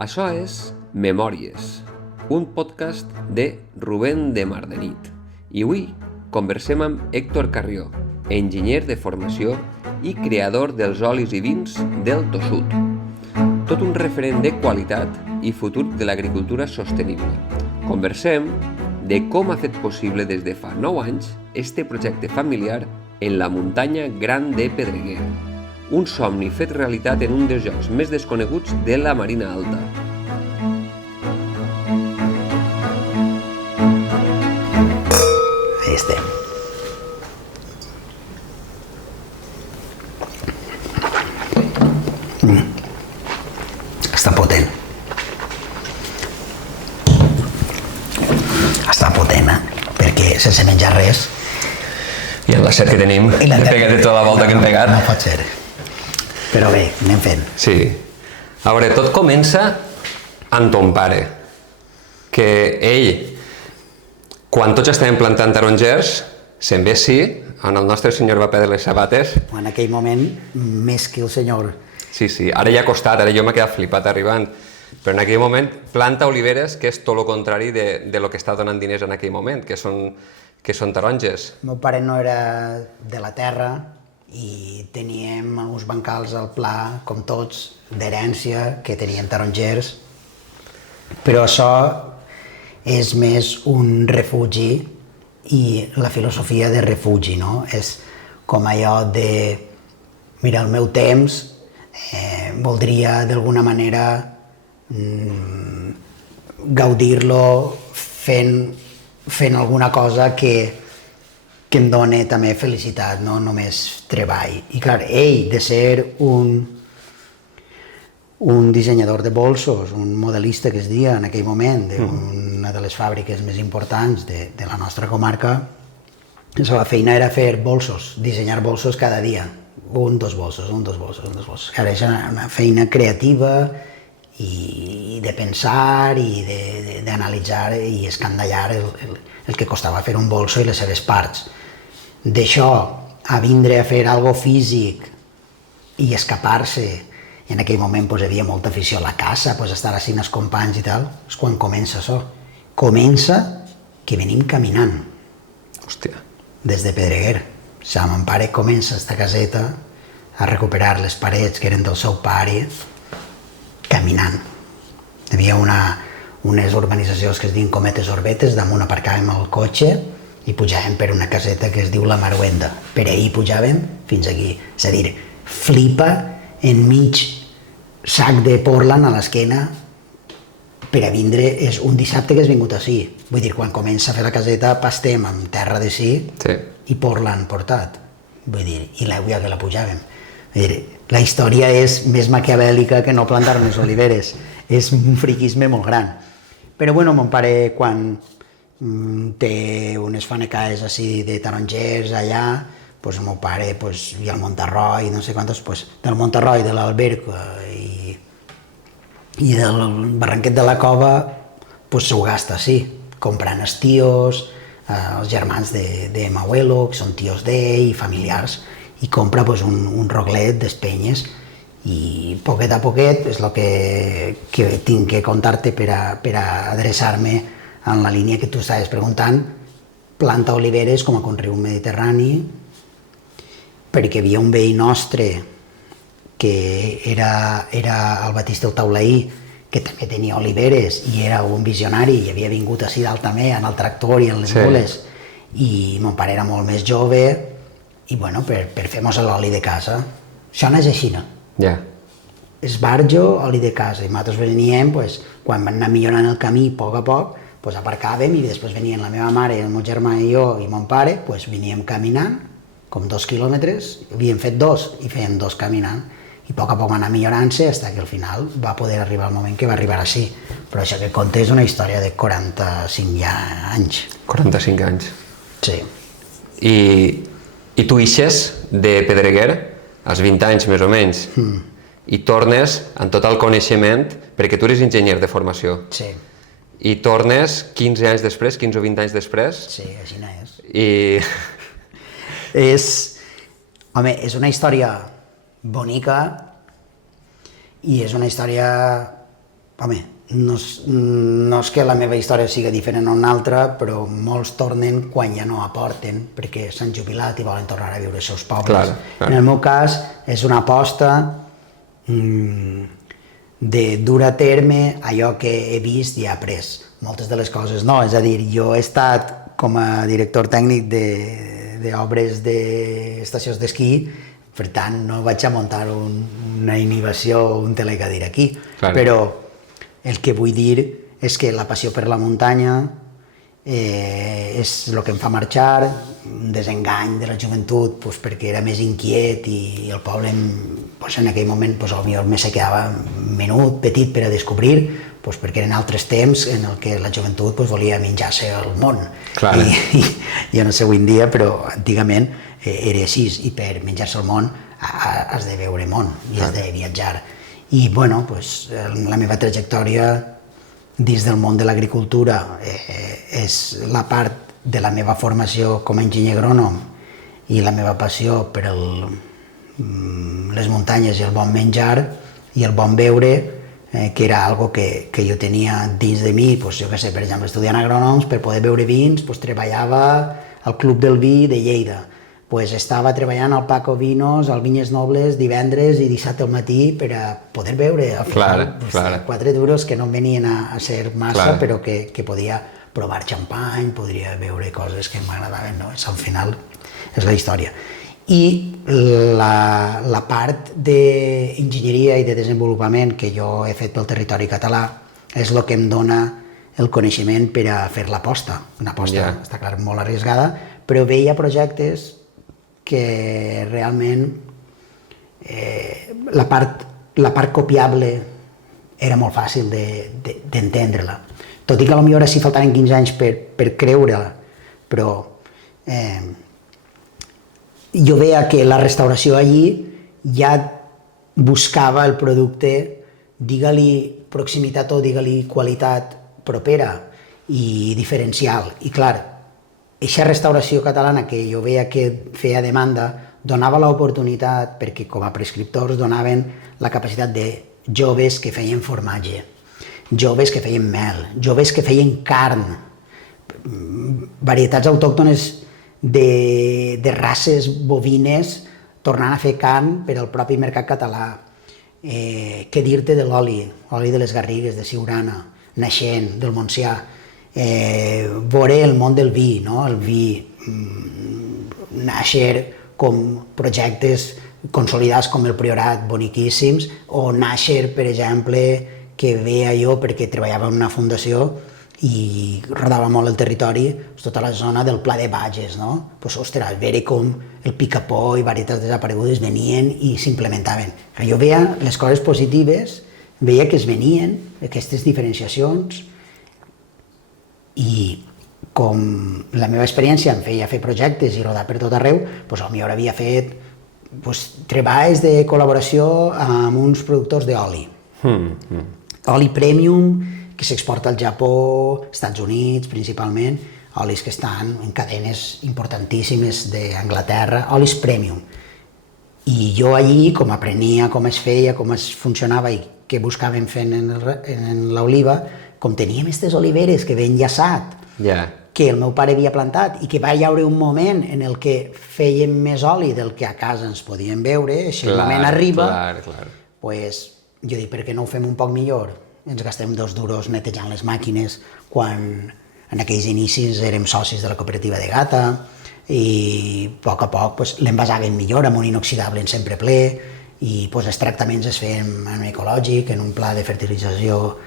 Això és Memòries, un podcast de Rubén de Mardenit. I avui conversem amb Héctor Carrió, enginyer de formació i creador dels olis i vins del Tossut. Tot un referent de qualitat i futur de l'agricultura sostenible. Conversem de com ha fet possible des de fa 9 anys este projecte familiar en la muntanya Gran de Pedreguer. Un somni fet realitat en un dels llocs més desconeguts de la Marina Alta. Ahí estem. Està potent. Està potent, perquè sense menjar res. I en la set que tenim, he pegat de tota la volta que hem pegat. No pot ser. Però bé, anem fent. Sí. A veure, tot comença amb ton pare, que ell, quan tots estàvem plantant tarongers, se'n ve sí, on el nostre senyor va perdre les sabates. En aquell moment, més que el senyor. Sí, ara ja ha costat, ara jo m'he quedat flipat arribant, però en aquell moment planta oliveres, que és tot el contrari de lo que està donant diners en aquell moment, que són taronges. El meu pare no era de la terra i teníem uns bancals al pla, com tots, d'herència, que tenien tarongers, però això és més un refugi i la filosofia de refugi, no? És com allò de, mira, el meu temps voldria d'alguna manera gaudir-lo fent alguna cosa que em doni també felicitat, no només treball. I clar, ell, de ser un dissenyador de bolsos, un modelista que es deia en aquell moment, d'una de les fàbriques més importants de la nostra comarca, la seva feina era fer bolsos, dissenyar bolsos cada dia. Dos bolsos. Ara és una feina creativa i de pensar i d'analitzar i escandallar el que costava fer un bolso i les seves parts. D'això a vindre a fer algo físic i escapar-se, i en aquell moment hi havia molta afició a la caça, estar així amb els companys i tal, és quan comença això. Comença que venim caminant. Hòstia. Des de Pedreguer. O sigui, mon pare comença esta caseta a recuperar les parets que eren del seu pare caminant. Hi havia unes urbanitzacions que es diuen Cometes Orbetes, damunt aparcàvem el cotxe i pujàvem per una caseta que es diu La Maruenda. Per ahir pujàvem fins aquí. És a dir, flipa enmig sac de Portland a l'esquena per a vindre. És un dissabte que has vingut així. Vull dir, quan comença a fer la caseta pastem amb terra de sí i Portland portat. Vull dir, i l'aigua que la pujàvem. Vull dir, la història és més maquiavèlica que no plantar unes oliveres. És un friquisme molt gran. Però bueno, mon pare quan té unes fanecaes així de tarongers allà, el meu pare i el Monterroi, no sé quantos, del Monterroi, de l'Alberca i del Barranquet de la Cova, s'ho gasta així, comprant els tios, els germans de Mauelo, que són tios d'ell, familiars, i compra un roglet d'espenyes. I poquet a poquet, és el que tinc que contar-te per a adreçar-me en la línia que tu estaves preguntant, planta oliveres com a conreu mediterrani, perquè hi havia un veí nostre que era el Batista el Taulaí, que també tenia oliveres i era un visionari i havia vingut així d'Altamea en el tractor i en les mules, i mon pare era molt més jove i bueno, per fer-nos l'oli de casa. Això no és així, no? Esbarjo, oli de casa, i nosaltres veníem, quan van anar millorant el camí a poc, aparcàvem i després venien la meva mare, el meu germà i jo i mon pare, veníem caminant, com 2 quilòmetres, havíem fet 2 i fèiem 2 caminant, i a poc va anar millorant-se fins que al final va poder arribar el moment que va arribar així. Però això que conta és una història de 45 anys. 45 anys. Sí. I tu ixes de Pedreguer als 20 anys més o menys, i tornes amb tot el coneixement, perquè tu eres enginyer de formació. Sí. I tornes 15 anys després, 15 o 20 anys després. Sí, així no és. I... Home, és una història bonica i és una història home, no és que la meva història sigui diferent a una altra, però molts tornen quan ja no aporten, perquè s'han jubilat i volen tornar a viure als seus pobles. Clar. En el meu cas, és una aposta de dur a terme allò que he vist i he après. Moltes de les coses no, és a dir, jo he estat com a director tècnic d'obres d'estacions d'esquí, per tant no vaig a muntar una inhibició o un telecadir aquí, clar. Però el que vull dir és que la passió per la muntanya és el que em fa marxar, un desengany de la joventut, perquè era més inquiet i el poble en aquell moment potser me se quedava menut, petit per a descobrir, perquè eren altres temps en què la joventut volia menjar-se el món. I jo no sé avui en dia, però antigament era així, i per menjar-se el món has de veure món i has de viatjar. I bueno, la meva trajectòria dins del món de l'agricultura és la part de la meva formació com a enginyer agrònom i la meva passió per les muntanyes i el bon menjar i el bon beure, que era algo que jo tenia dins de mi, jo què sé, per exemple, estudiant agrònoms, per poder beure vins, treballava al Club del Vi de Lleida, estava treballant al Paco Vinos, al Vinyes Nobles, divendres i dissabte al matí per a poder beure. Al final, 4 duros que no em venien a ser massa, però que podia provar xampany, podria veure coses que m'agradaven, no? Al final és la història. I la part d'enginyeria i de desenvolupament que jo he fet pel territori català és el que em dona el coneixement per a fer l'aposta. Una aposta, està clar, molt arriesgada, però veia projectes que realment la part copiable era molt fàcil d'entendre-la. Tot i que potser ara s'hi faltaven 15 anys per creure-la, però jo veia que la restauració allí ja buscava el producte, digue-li proximitat o digue-li qualitat propera i diferencial. I clar, aquesta restauració catalana que jo veia que feia demanda donava l'oportunitat perquè com a prescriptors donaven la capacitat de joves que feien formatge, joves que feien mel, joves que feien carn, varietats autòctones de races bovines tornant a fer carn per al propi mercat català. Què dir-te de l'oli de les Garrigues, de Siurana, Naixent, del Montsià, veure el món del vi, el vi néixer com projectes consolidats com el Priorat, boniquíssims, o néixer, per exemple, que veia jo perquè treballava en una fundació i rodava molt el territori, tota la zona del Pla de Bages, no? Ostres, veure com el picapó i varietats desaparegudes venien i s'implementaven. Jo veia les coses positives, veia que es venien aquestes diferenciacions i com la meva experiència em feia fer projectes i rodar per tot arreu, potser havia fet treballs de col·laboració amb uns productors d'oli. Oli premium que s'exporta al Japó, Estats Units principalment, olis que estan en cadenes importantíssimes d'Anglaterra, olis premium. I jo allí, com aprenia com es feia, com es funcionava i què buscàvem fent en l'oliva, com teníem aquestes oliveres que ve enllaçat, que el meu pare havia plantat i que va haver un moment en el que fèiem més oli del que a casa ens podíem beure, aquest moment arriba, jo dic, per què no ho fem un poc millor? Ens gastem 2 duros netejant les màquines quan en aquells inicis érem socis de la cooperativa de Gata i a poc l'envasàvem millor amb un inoxidable en sempre ple i els tractaments es feien en ecològic, en un pla de fertilització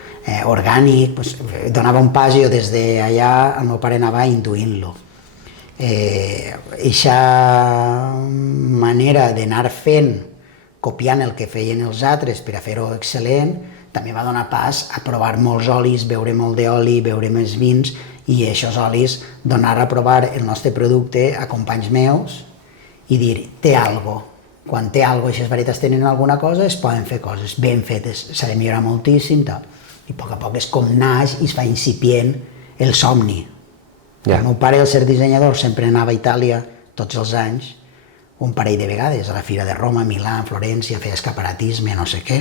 orgànic, donava un pas i jo des d'allà el meu pare anava intuint-lo. Eixa manera d'anar fent, copiant el que feien els altres per a fer-ho excel·lent, també va donar pas a provar molts olis, beure molt d'oli, beure més vins i aquests olis donar a provar el nostre producte a companys meus i dir, té algo. Quan té algo, aquestes varietats tenen alguna cosa, es poden fer coses ben fetes, s'ha de millorar moltíssim, i a poc és com naix i es fa incipient el somni. El meu pare, al ser dissenyador, sempre anava a Itàlia tots els anys, un parell de vegades, a la Fira de Roma, Milà, Florència, feia escaparatisme, no sé què,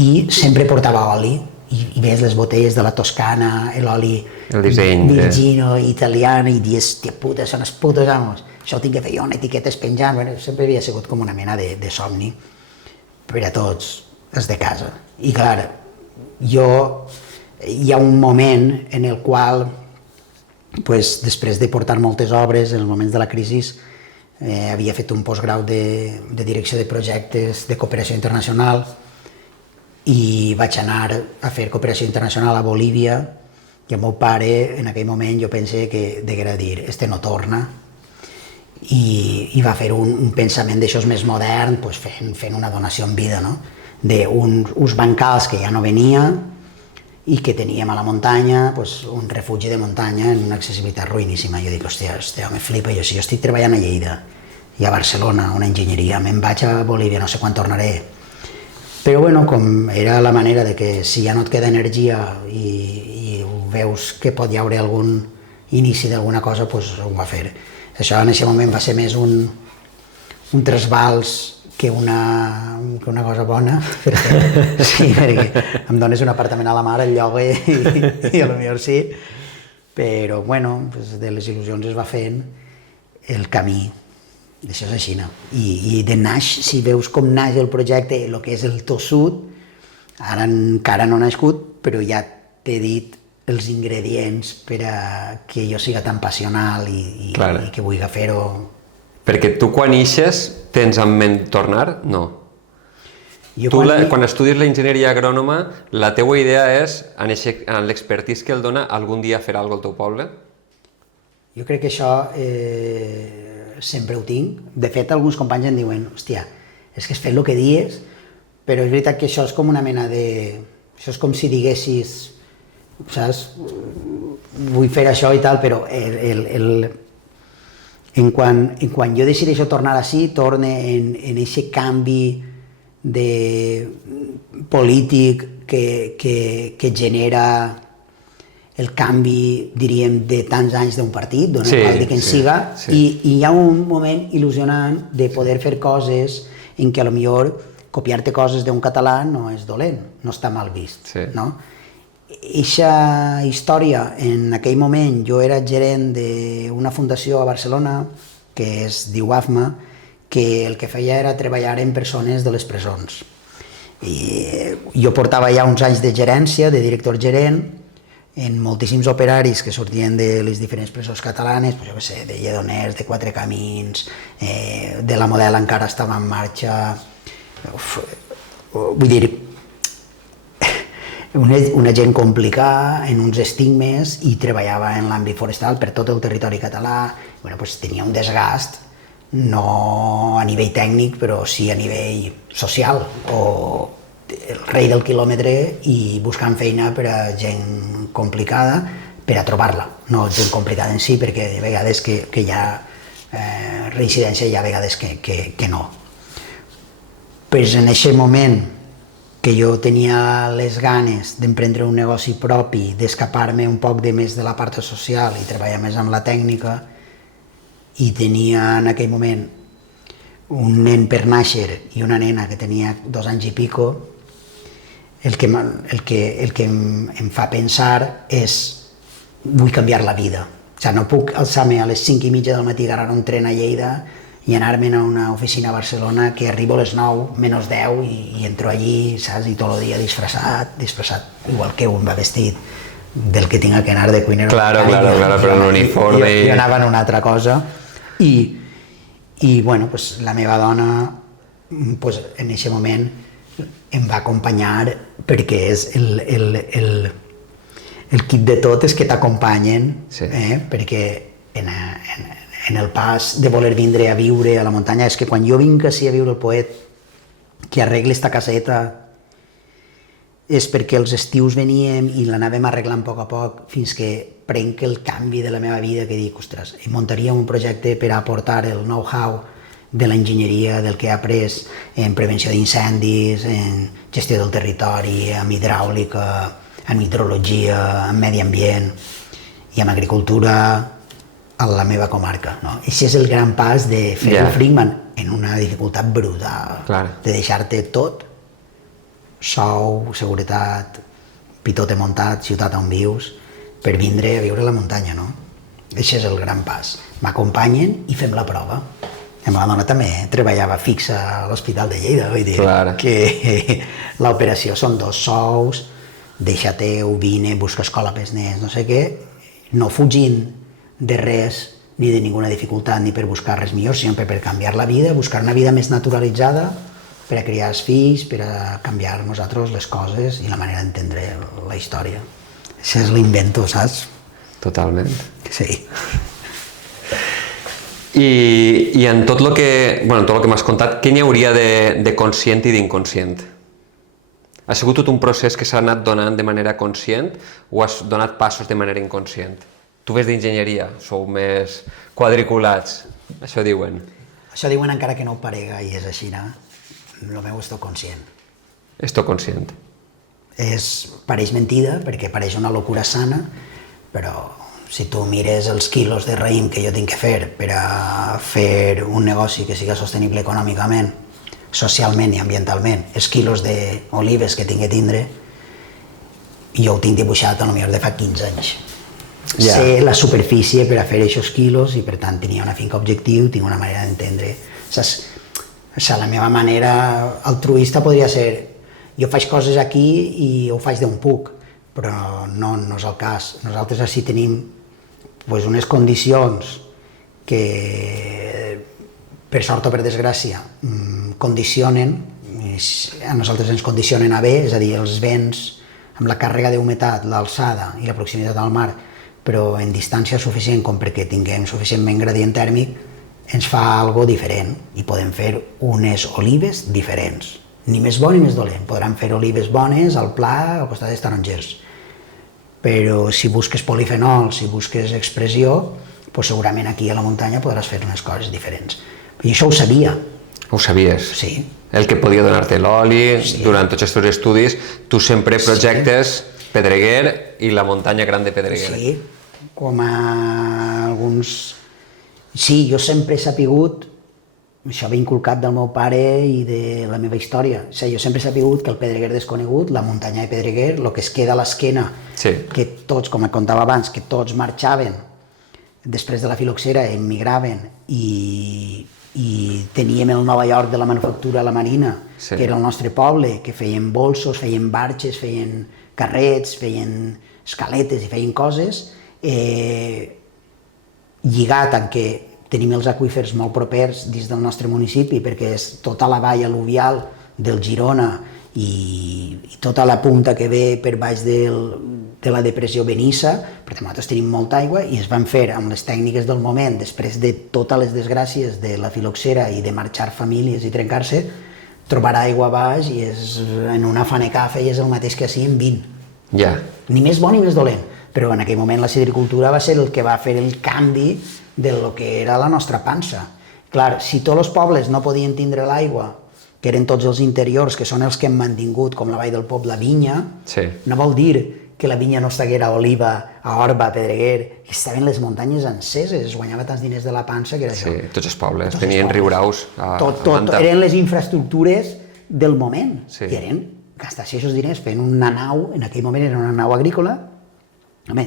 i sempre portava oli, i ves les botelles de la Toscana, l'oli Virgino, italiano, i dius, hòstia puta, són els putos amos, això ho tinc que fer jo, etiquetes penjant, bueno, sempre havia sigut com una mena de somni per a tots els de casa. I clar, hi ha un moment en el qual, pues, després de portar moltes obres, en els moments de la crisi, havia fet un postgrau de direcció de projectes de cooperació internacional i vaig anar a fer cooperació internacional a Bolívia i el meu pare, en aquell moment, jo pense que deguera dir, este no torna, i va fer un pensament d'aixòs més modern, pues, fent una donació en vida, no? D'uns bancals que ja no venia i que teníem a la muntanya, pues, un refugi de muntanya en una accessibilitat ruïníssima. Jo dic, hòstia, me flipa, si jo estic treballant a Lleida i a Barcelona, una enginyeria, me'n vaig a Bolívia, no sé quan tornaré. Però bueno, com era la manera de que si ja no et queda energia i veus que pot hi haure algun inici d'alguna cosa, pues ho va fer. Això en aquest moment va ser més un trasbals que una cosa bona, perquè em dones un apartament a la mar, el llogue i potser sí, però bueno, de les il·lusions es va fent el camí, això és així, no? I de naix, si veus com naix el projecte, el que és el tossut, ara encara no ha nascut, però ja t'he dit els ingredients per a que jo siga tan passional i que vulgui fer-ho. Perquè tu quan ixes tens en ment tornar? No. Quan estudies l'enginyeria agrònoma, la teua idea és, en l'expertise que el dona, algun dia fer alguna cosa al teu poble? Jo crec que això sempre ho tinc. De fet, alguns companys em diuen, hòstia, és que has fet el que dius, però és veritat que això és com una mena de... Això és com si diguessis, saps, vull fer això i tal, però quan jo decideixo tornar així, torne en aquest canvi polític que genera el canvi, diríem, de tants anys d'un partit, d'un qual que en siga, i hi ha un moment il·lusionant de poder fer coses en què potser copiar-te coses d'un català no és dolent, no està mal vist, no? Eixa història, en aquell moment jo era gerent d'una fundació a Barcelona que es diu AFMA, que el que feia era treballar en persones de les presons. I jo portava ja uns anys de gerència, de director gerent, en moltíssims operaris que sortien de les diferents presons catalanes, jo què sé, de Lledoners, de Quatre Camins, de la Model encara estava en marxa, vull dir, una gent complicada, en uns estigmes, i treballava en l'àmbit forestal per tot el territori català. Tenia un desgast, no a nivell tècnic, però sí a nivell social, o el rei del quilòmetre i buscant feina per a gent complicada per a trobar-la, no gent complicada en si, perquè hi ha vegades que hi ha reincidència i hi ha vegades que no. Pues en aquest moment que jo tenia les ganes d'emprendre un negoci propi, d'escapar-me un poc més de la part social i treballar més amb la tècnica, i tenia en aquell moment un nen per nàixer i una nena que tenia 2 anys i pico, el que em fa pensar és vull canviar la vida. No puc alçar-me a les 5:30 del matí, agarrar un tren a Lleida i anar-me'n a una oficina a Barcelona que arribo a les 9, menys 10 i entro allí, saps? I tot el dia disfressat, igual que un va vestit del que tinc que anar de cuinero. Claro, però en uniforme. Jo anava en una altra cosa i bueno, la meva dona en aquest moment em va acompanyar perquè és el kit de tot és que t'acompanyen, perquè en el pas de voler vindre a viure a la muntanya, és que quan jo vinc així a viure el poet, que arregle esta caseta, és perquè els estius veníem i l'anàvem arreglant a poc fins que prenc el canvi de la meva vida, que dic, ostres, muntaria un projecte per aportar el know-how de l'enginyeria, del que he après en prevenció d'incendis, en gestió del territori, en hidràulica, en hidrologia, en medi ambient i en agricultura a la meva comarca. Això és el gran pas de fer el Frickman en una dificultat brutal, de deixar-te tot. sou, seguretat, pitote muntat, ciutat on vius, per vindre a viure a la muntanya, no? Això és el gran pas. M'acompanyen i fem la prova. La meva dona també treballava fixa a l'Hospital de Lleida, vull dir que l'operació són 2 sous, deixa-teu, vine, busca escola pels nens, no sé què, no fugint de res, ni de ninguna dificultat, ni per buscar res millor, sinó per canviar la vida, buscar una vida més naturalitzada, per a criar els fills, per a canviar nosaltres les coses i la manera d'entendre la història. Això és l'invento, saps? Totalment. Sí. I en tot el que m'has contat, què n'hi hauria de conscient i d'inconscient? Ha sigut tot un procés que s'ha anat donant de manera conscient o has donat passos de manera inconscient? Tu ves d'enginyeria, sou més quadriculats, això diuen. Això diuen encara que no ho parega i és així, no? El meu és tot conscient. És tot conscient. Pareix mentida, perquè pareix una locura sana, però si tu mires els quilos de raïm que jo tinc que fer per a fer un negoci que sigui sostenible econòmicament, socialment i ambientalment, els quilos d'olives que tinc que tindre, jo ho tinc dibuixat potser de fa 15 anys. Sé la superfície per a fer aquests quilos i per tant tenia una finca objectiu, tinc una manera d'entendre. La meva manera altruista podria ser jo faig coses aquí i ho faig d'on puc, però no és el cas. Nosaltres així tenim unes condicions que, per sort o per desgràcia, condicionen, a nosaltres ens condicionen a bé, és a dir, els vents amb la càrrega d'humitat, l'alçada i la proximitat al mar, però en distància suficient com perquè tinguem suficientment gradient tèrmic, ens fa algo diferent i podem fer unes olives diferents. Ni més bo ni més dolent. Podran fer olives bones al pla al costat dels tarongers. Però si busques polifenol, si busques expressió, segurament aquí a la muntanya podràs fer unes coses diferents. I això ho sabia. Ho sabies? Sí. El que podia donar-te l'oli, durant tots els teus estudis, tu sempre projectes Pedreguer i la muntanya gran de Pedreguer. Sí, com a alguns... Sí, jo sempre he sapigut, això ve inculcat del meu pare i de la meva història, jo sempre he sapigut que el Pedreguer desconegut, la muntanya de Pedreguer, el que es queda a l'esquena, que tots, com et contava abans, que tots marxaven després de la filoxera, emigraven i teníem el Nova York de la manufactura a la Marina, que era el nostre poble, que feien bolsos, feien barxes, feien carrets, feien escaletes i feien coses, lligat en què tenim els aqüífers molt propers dins del nostre municipi, perquè és tota la vall al·luvial del Girona i tota la punta que ve per baix de la depressió Benissa, perquè nosaltres tenim molta aigua i es van fer amb les tècniques del moment, després de totes les desgràcies de la filoxera i de marxar famílies i trencar-se, trobar aigua baix i en una faneca feies el mateix que així en 20. Ni més bo ni més dolent, però en aquell moment la sidricultura va ser el que va fer el canvi del que era la nostra pansa. Clar, si tots els pobles no podien tindre l'aigua, que eren tots els interiors, que són els que hem mantingut, com la Vall del Pop, la vinya, no vol dir que la vinya no estiguera a Oliva, a Orba, a Pedreguer, que estaven les muntanyes enceses, es guanyava tants diners de la pansa que era això. Sí, tots els pobles, tenien riuraus a Manta. Eren les infraestructures del moment, que eren gastar-se aquests diners fent una nau, en aquell moment era una nau agrícola, home,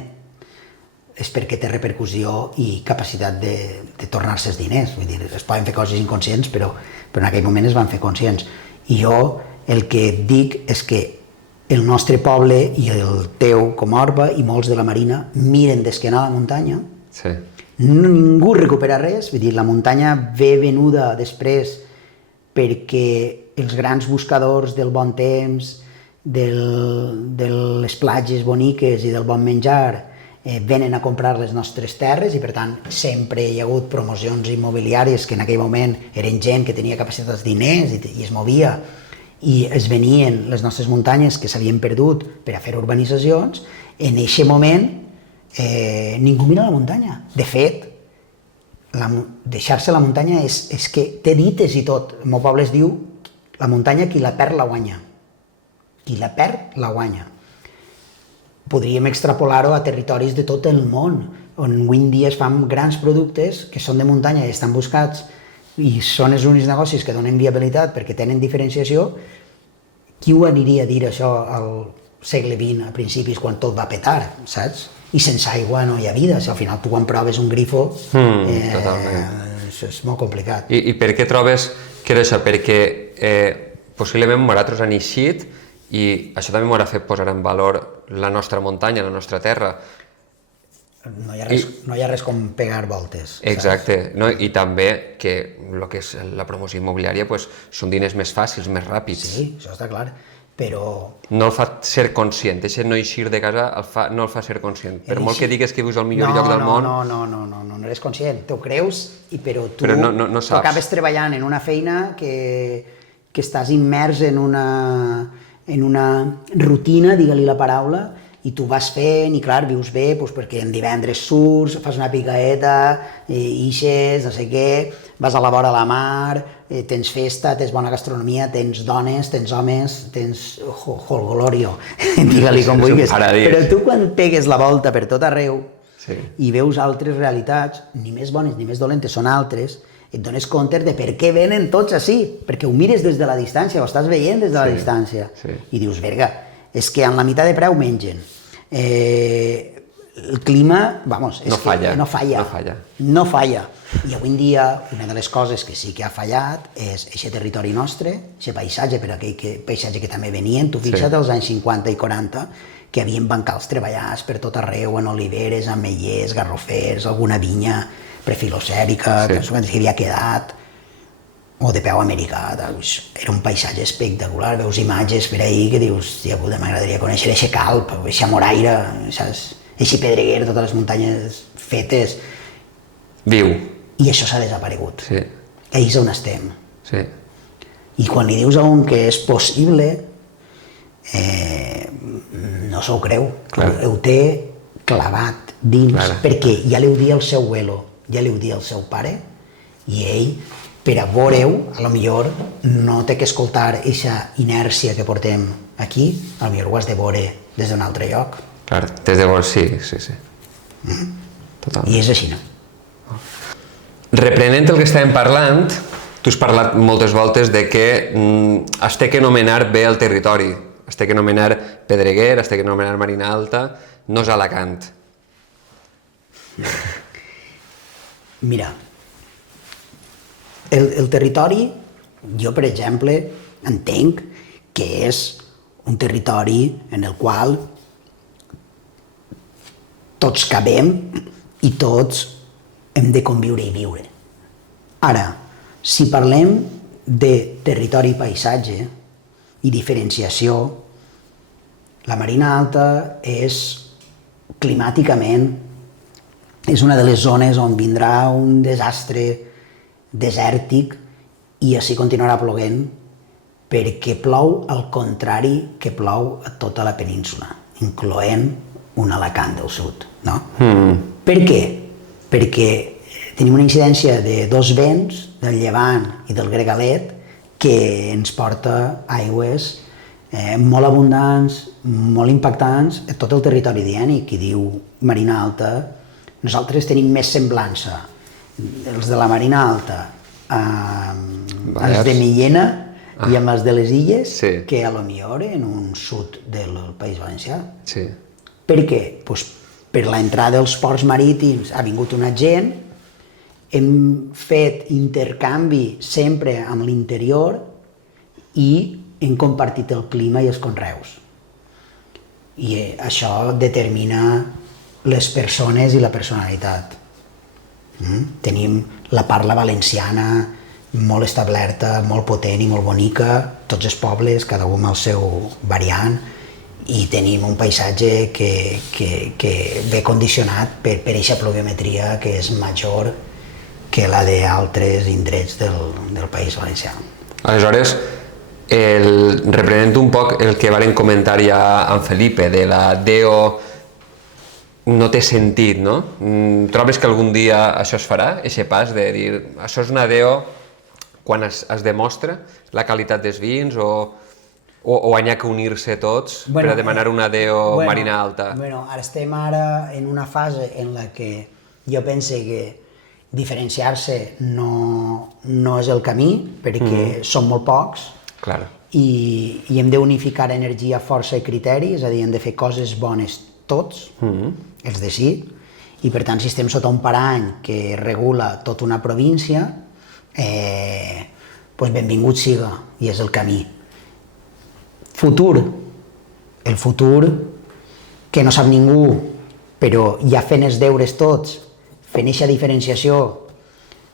és perquè té repercussió i capacitat de tornar-se els diners. Vull dir, es poden fer coses inconscients, però en aquell moment es van fer conscients. I jo el que et dic és que el nostre poble i el teu com a Orba i molts de la Marina miren d'esquena a la muntanya. Ningú recupera res, vull dir, la muntanya ve venuda després perquè els grans buscadors del bon temps, de les platges boniques i del bon menjar venen a comprar les nostres terres i per tant sempre hi ha hagut promocions immobiliàries que en aquell moment eren gent que tenia capacitat dels diners i es movia i es venien les nostres muntanyes que s'havien perdut per a fer urbanitzacions. En aquest moment ningú mira la muntanya. De fet, deixar-se la muntanya és que té dites i tot. El meu poble es diu la muntanya qui la perd la guanya. Qui la perd la guanya. Podríem extrapolar-ho a territoris de tot el món, on avui en dia es fan grans productes que són de muntanya i estan buscats i són els únics negocis que donen viabilitat perquè tenen diferenciació, Qui ho aniria a dir això al segle XX, a principis, quan tot va petar, saps? I sense aigua no hi ha vida, si al final tu quan proves un grifo, això és molt complicat. I per què trobes que era això? Perquè possiblement nosaltres han eixit i això també m'haurà fet posar en valor la nostra muntanya, la nostra terra. No hi ha res com pegar voltes. Exacte, no? I també que el que és la promoció immobiliària són diners més fàcils, més ràpids. Sí, això està clar, però... No el fa ser conscient, això no eixir de casa no el fa ser conscient. Per molt que digues que vius al millor lloc del món... No eres conscient, t'ho creus, però tu no saps. Acabes treballant en una feina que estàs immers en una rutina, digue-li la paraula, i tu vas fent, i clar, vius bé, perquè en divendres surts, fas una picaeta, ixes, no sé què, vas a la vora de la mar, tens festa, tens bona gastronomia, tens dones, tens homes, tens holgolorio, digue-li com vulguis. Però tu quan pegues la volta per tot arreu i veus altres realitats, ni més bones ni més dolentes, són altres, et dones compte de per què venen tots així, perquè ho mires des de la distància, ho estàs veient des de la distància, i dius, verga, és que en la meitat de preu mengen. El clima, vamos, és que no falla. I avui en dia, una de les coses que sí que ha fallat és aquest territori nostre, aquest paisatge, per aquell paisatge que també venien, tu fixa't als anys 50 i 40, que havien bancals treballats per tot arreu, en oliveres, ametllers, garrofers, alguna vinya prefilocèrica, que havia quedat, o de peu americà, era un paisatge espectacular, veus imatges per ahir que dius, tia puta, m'agradaria conèixer eixe calp, eixa moraire, eixe pedreguer, totes les muntanyes fetes. Viu. I això s'ha desaparegut. Ells on estem. I quan li dius a un que és possible, no s'ho creu, ho té clavat dins, perquè ja li ho dia el seu abuelo, ja li ho dia el seu pare, i ell, per a veure-ho, a lo millor no té que escoltar aquesta inèrcia que portem aquí, a lo millor ho has de veure des d'un altre lloc. Clar, des de veure, sí. I és així, no? Reprenent el que estàvem parlant, tu has parlat moltes voltes de que es té que anomenar bé el territori, es té que anomenar Pedreguer, es té que anomenar Marina Alta, no és Alacant. Mira, el territori, jo per exemple, entenc que és un territori en el qual tots cabem i tots hem de conviure i viure. Ara, si parlem de territori i paisatge i diferenciació, la Marina Alta és climàticament és una de les zones on vindrà un desastre desèrtic i així continuarà plovent perquè plou al contrari que plou a tota la península, incloent un Alacant del sud, no? Per què? Perquè tenim una incidència de dos vents, del llevant i del gregalet, que ens porta aigües molt abundants, molt impactants a tot el territori diènic, que diu Marina Alta. Nosaltres tenim més semblança, els de la Marina Alta, els de Millena i amb els de les Illes, que a lo millor en un sud del País Valencià. Per què? Per l'entrada dels ports marítims ha vingut una gent, hem fet intercanvi sempre amb l'interior i hem compartit el clima i els conreus. I això determina les persones i la personalitat. Tenim la parla valenciana molt establerta, molt potent i molt bonica, tots els pobles, cada un amb el seu variant, i tenim un paisatge que ve condicionat per aquesta pluviometria que és major que la d'altres indrets del País Valencià. Aleshores, reprenent un poc el que varen comentar ja amb Felipe, de la DEO no té sentit, no? Trobes que algun dia això es farà, aquest pas de dir això és una DEO quan es demostra la qualitat dels vins o hi ha que unir-se tots per a demanar una DEO Marina Alta? Ara estem en una fase en la que jo pense que diferenciar-se no és el camí, perquè són molt pocs i hem d'unificar energia, força i criteri, és a dir, hem de fer coses bones tots, els de sí, i per tant, si estem sota un parany que regula tota una província, doncs benvingut siga, i és el camí. Futur. El futur que no sap ningú, però ja fent els deures tots, fent aquesta diferenciació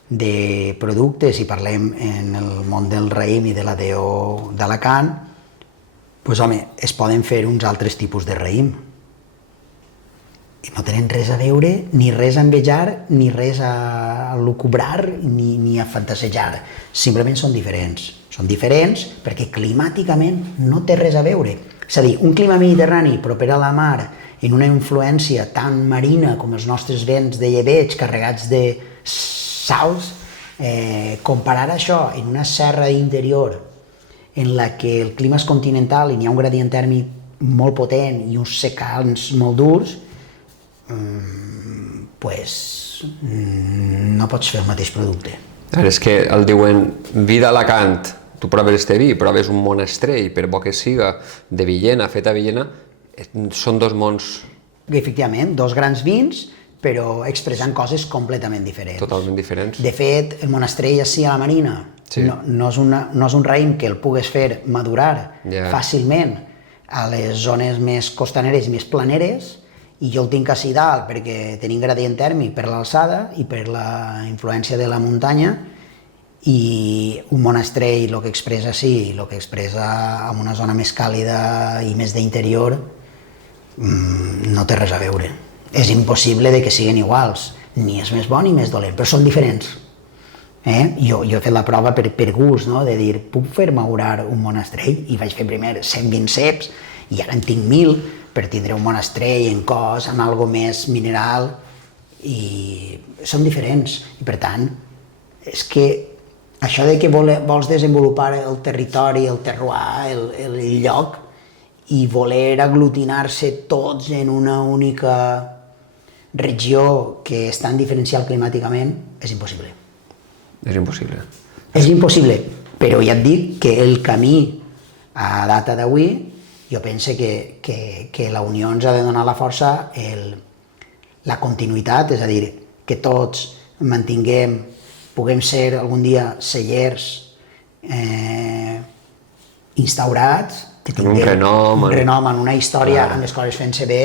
de productes, si parlem en el món del raïm i de la DO d'Alacant, doncs home, es poden fer uns altres tipus de raïm. I no tenen res a veure, ni res a envejar, ni res a lucubrar, ni a fantasejar. Simplement són diferents. Són diferents perquè climàticament no té res a veure. És a dir, un clima mediterrani proper a la mar, en una influència tan marina com els nostres vents de llebeig carregats de sals, comparar això en una serra interior en la que el clima és continental i n'hi ha un gradient tèrmic molt potent i uns secans molt durs, no pots fer el mateix producte. És que el diuen vi d'Alacant, tu proves este vi, proves un monastrell, per bo que siga de Villena, fet a Villena, són dos mons... Efectivament, dos grans vins, però expressant coses completament diferents. Totalment diferents. De fet, el monastrell així a la Marina no és un raïm que el pugues fer madurar fàcilment a les zones més costaneres i més planeres, i jo el tinc així dalt perquè tenim gradient tèrmic per l'alçada i per la influència de la muntanya, i un monastrell el que expressa sí, el que expressa en una zona més càlida i més d'interior, no té res a veure. És impossible de que siguin iguals, ni és més bo ni més dolent, però són diferents. Jo he fet la prova per gust, de dir, puc fer madurar un monastrell? I vaig fer primer 120 ceps, i ara en tinc 1.000, per tindre un monastrell en cos, amb algo més mineral, i són diferents. I per tant, és que això de que vols desenvolupar el territori, el terroir, el lloc, i voler aglutinar-se tots en una única regió que és tan diferencial climàticament, és impossible. És impossible. És impossible, però ja et dic que el camí a data d'avui, jo penso que la Unió ens ha de donar la força, la continuïtat, és a dir, que tots mantinguem, puguem ser algun dia cellers instaurats, que tinguem un renom en una història amb les coses fent-se bé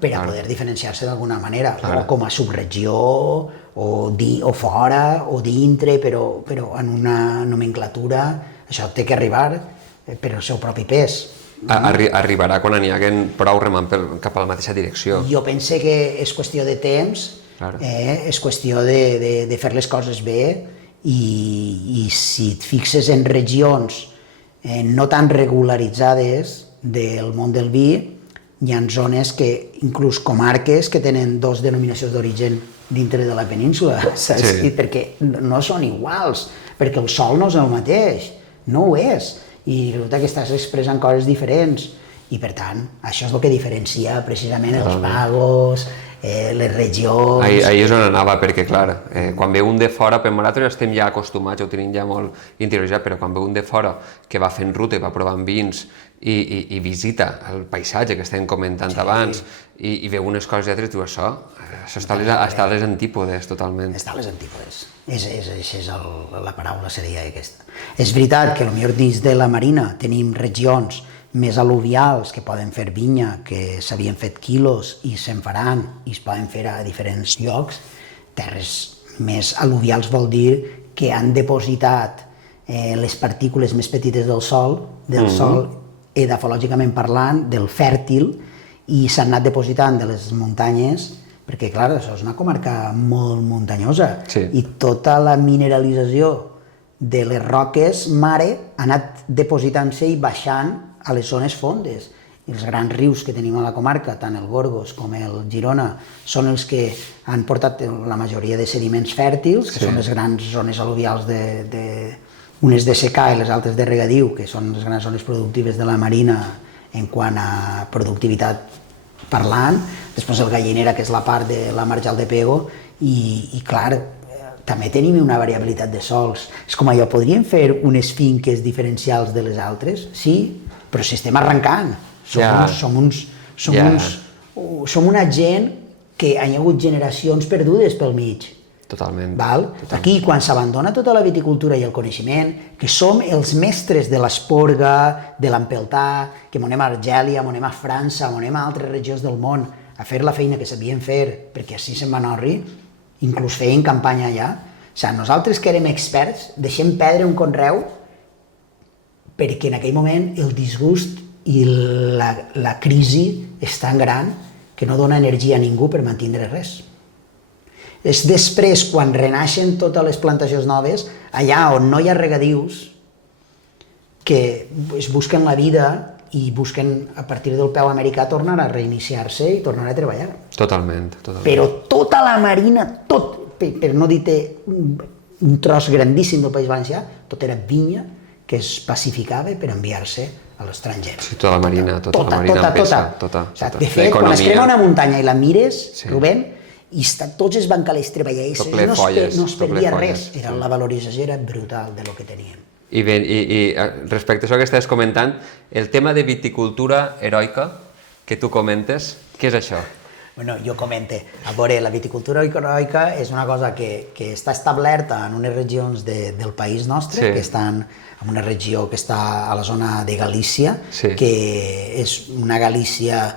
per a poder diferenciar-se d'alguna manera, o com a subregió, o fora, o dintre, però en una nomenclatura, això té que arribar per el seu propi pes. Arribarà quan n'hi hagi prou remant cap a la mateixa direcció. Jo penso que és qüestió de temps, és qüestió de fer les coses bé, i si et fixes en regions no tan regularitzades del món del vi, hi ha zones que, inclús comarques, que tenen dos denominacions d'origen dintre de la península, perquè no són iguals, perquè el sol no és el mateix, no ho és, i resulta que estàs expressant coses diferents, i per tant, això és el que diferencia precisament els pagos, les regions... Ahí és on anava, perquè clar, quan ve un de fora, per nosaltres ja estem ja acostumats, ho tenim ja molt interioritzat, però quan ve un de fora que va fent ruta i va provant vins i visita el paisatge que estem comentant abans, i veu unes coses i altres, diu això està a les antípodes totalment. Està a les antípodes, la paraula seria aquesta. És veritat que potser dins de la Marina tenim regions més al·luvials que poden fer vinya, que s'havien fet quilos i se'n faran i es poden fer a diferents llocs. Terres més al·luvials vol dir que han depositat les partícules més petites del sol edafològicament parlant, del fèrtil, i s'han anat depositant de les muntanyes, perquè clar, això és una comarca molt muntanyosa, i tota la mineralització de les roques mare ha anat depositant-se i baixant a les zones fondes. Els grans rius que tenim a la comarca, tant el Gorgos com el Girona, són els que han portat la majoria de sediments fèrtils, que són les grans zones al·luvials, unes de secà i les altres de regadiu, que són les grans zones productives de la Marina en quant a productivitat parlant. Després el Gallinera, que és la part de la Marjal de Pego, i clar, també tenim una variabilitat de sols. És com allò, podríem fer unes finques diferencials de les altres? Sí, però si estem arrencant. Som una gent que hi ha hagut generacions perdudes pel mig. Totalment. Aquí, quan s'abandona tota la viticultura i el coneixement, que som els mestres de l'esporga, de l'empeltar, que anem a Argèlia, anem a França, anem a altres regions del món a fer la feina que sabien fer, perquè així se'n va anar-hi, inclús feien campanya allà. O sigui, nosaltres que érem experts, deixem perdre un conreu perquè en aquell moment el disgust i la crisi és tan gran que no dona energia a ningú per mantindre res. És després, quan renaixen totes les plantacions noves, allà on no hi ha regadius, que es busquen la vida i busquen, a partir del peu americà, tornar a reiniciar-se i tornar a treballar. Totalment. Però tota la marina, per no dir-te un tros grandíssim del País Valencià, tot era vinya que es pacificava per enviar-se a l'estranger. Sí, tota la marina pesa. De fet, quan es crema una muntanya i la mires, Rubén, i tots els bancalers treballadors, no es perdia res, la valorització era brutal de lo que tenien. I respecte a això que estàs comentant, el tema de viticultura heroica que tu comentes, què és això? Bueno, jo comente, a veure, la viticultura heroica és una cosa que està establerta en unes regions del país nostre, que estan en una regió que està a la zona de Galícia, que és una Galícia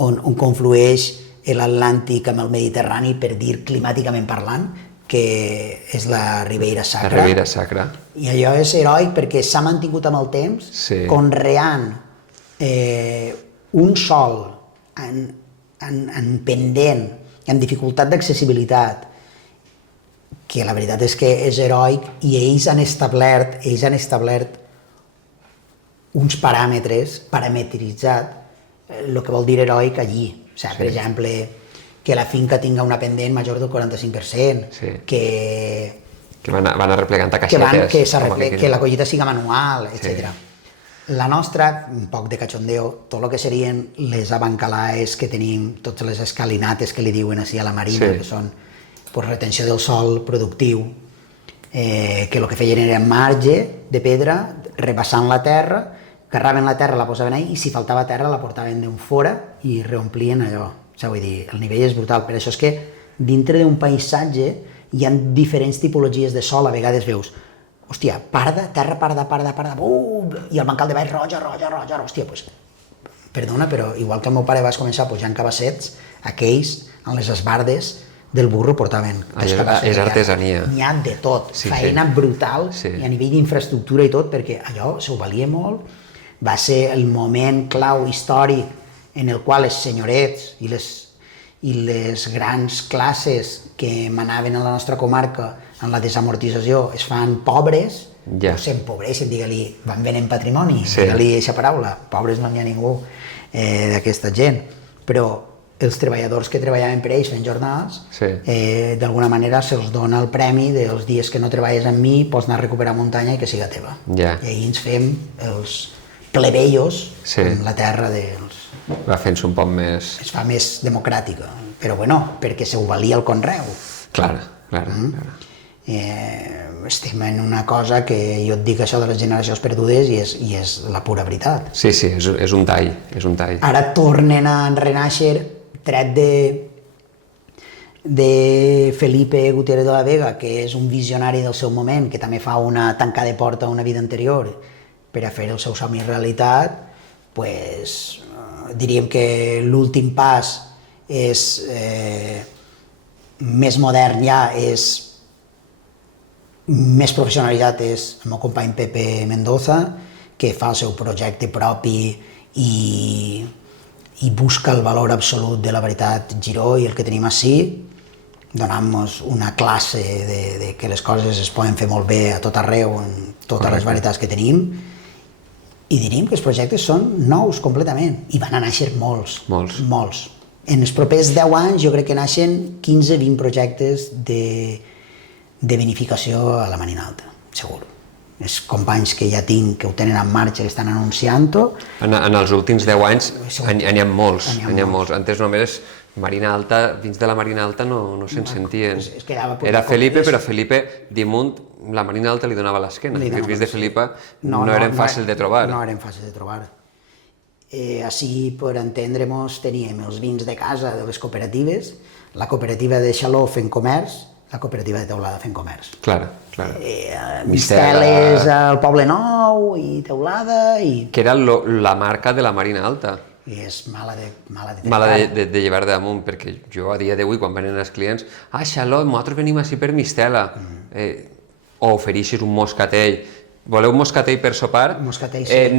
on conflueix l'Atlàntic amb el Mediterrani, per dir climàticament parlant, que és la Ribeira Sacra. La Ribeira Sacra. I allò és heroic perquè s'ha mantingut amb el temps, conreant un sòl en pendent, en dificultat d'accessibilitat, que la veritat és que és heroic, i ells han establert uns paràmetres, parametritzat, el que vol dir heroic allí. O sigui, per exemple, que la finca tinga una pendent major del 45%, que van arreplegant a caixetes, que la collita siga manual, etc. La nostra, un poc de cachondeo, tot el que serien les abancalaes que tenim, totes les escalinates que li diuen així a la marina, que són retenció del sòl productiu, que el que feien era marge de pedra, rebassant la terra, carraven la terra, la posaven ahí, i si faltava terra la portaven d'un fora i reomplien allò. O sigui, vull dir, el nivell és brutal. Per això és que dintre d'un paisatge hi ha diferents tipologies de sòl. A vegades veus, hòstia, parda, terra parda, i el bancal de baix roja, hòstia, doncs, perdona, però igual que el meu pare va començar pujant cabassets, aquells, en les esbardes del burro, portaven tres cabassets. És artesania. N'hi ha de tot, feina brutal, i a nivell d'infraestructura i tot, perquè allò s'ho valia molt. Va ser el moment clau històric en el qual els senyorets i les grans classes que manaven a la nostra comarca en la desamortització es fan pobres, o s'empobreixen, digue-li, van venent patrimoni, digue-li aquesta paraula, pobres no n'hi ha ningú d'aquesta gent, però els treballadors que treballaven per ells fent jornals, d'alguna manera se'ls dona el premi dels dies que no treballes amb mi, pots anar a recuperar muntanya i que siga teva. I ahir ens fem els plebeios amb la terra dels... Va fent-se un poc més... Es fa més democràtica, però bueno, perquè se ho valia el conreu. Clar. Estem en una cosa que jo et dic això de les generacions perdudes i és la pura veritat. Sí, és un tall, Ara tornen a renaixer, tret de Felipe Gutiérrez de la Vega, que és un visionari del seu moment, que també fa una tancada de porta a una vida anterior per a fer el seu somni realitat, doncs diríem que l'últim pas és més modern ja, és més professionalitzat, és el meu company Pepe Mendoza, que fa el seu projecte propi i busca el valor absolut de la veritat Giró i el que tenim ací, donant-nos una classe de que les coses es poden fer molt bé a tot arreu, en totes les varietats que tenim, i diríem que els projectes són nous completament, i van a néixer molts. En els propers 10 anys jo crec que naixen 15-20 projectes de vinificació a la Marina Alta, segur. Els companys que ja tinc, que ho tenen en marxa, que estan anunciant-ho... En els últims 10 anys n'hi ha molts. Antes només Marina Alta, vins de la Marina Alta no se'n sentien. Es quedava Era Felipe, però Felipe damunt la Marina Alta li donava l'esquena. Els vins de Felipe no eren fàcils de trobar. No eren fàcils de trobar. Així, per entendre'ns, teníem els vins de casa de les cooperatives, la cooperativa de Xaló fent comerç, la cooperativa de Teulada fent comerç. Clar. Misteles al Poble Nou i Teulada i... Que era la marca de la Marina Alta. I és mala de Mala de llevar damunt, perquè jo a dia d'avui, quan venen els clients, Xaló, nosaltres venim així per Mistela, o ofereixes un moscatell, voleu moscatell per sopar? Moscatell sí.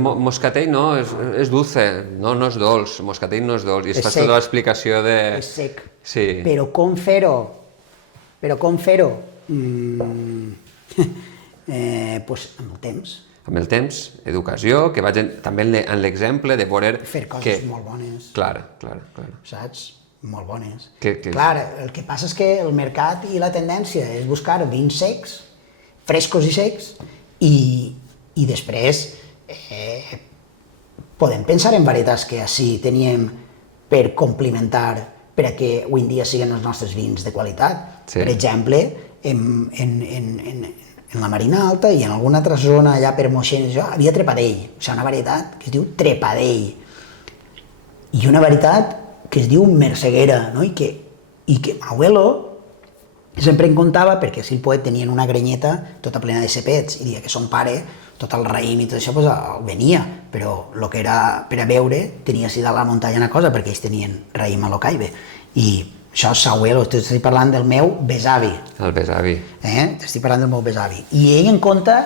Moscatell no, és dulce, no és dolç, moscatell no és dolç, i es fa tota l'explicació de... És sec, sí. Però com fer-ho? Pues amb el temps. Amb el temps, educació, que vagin també en l'exemple de veure... Fer coses molt bones. Clar. Saps? Molt bones. Que... Clar, el que passa és que el mercat i la tendència és buscar vins secs, frescos i secs, i després podem pensar en varietats que així teníem per complementar, per a que avui en dia siguin els nostres vins de qualitat. Sí. Per exemple, en la Marina Alta i en alguna altra zona allà per Moixent, havia trepadell, o sigui, una varietat que es diu trepadell, i una varietat que es diu merceguera, no? I que abuelo sempre en contava, perquè si el poet tenien una grenyeta tota plena de cepets, i dia que son pare, tot el raïm i tot això, pues, venia, però el que era per a veure tenia així dalt la muntanya una cosa, perquè ells tenien raïm a l'Ocaibe, i això és abuelo, t'estic parlant del meu besavi. El besavi. T'estic parlant del meu besavi. I ell en compte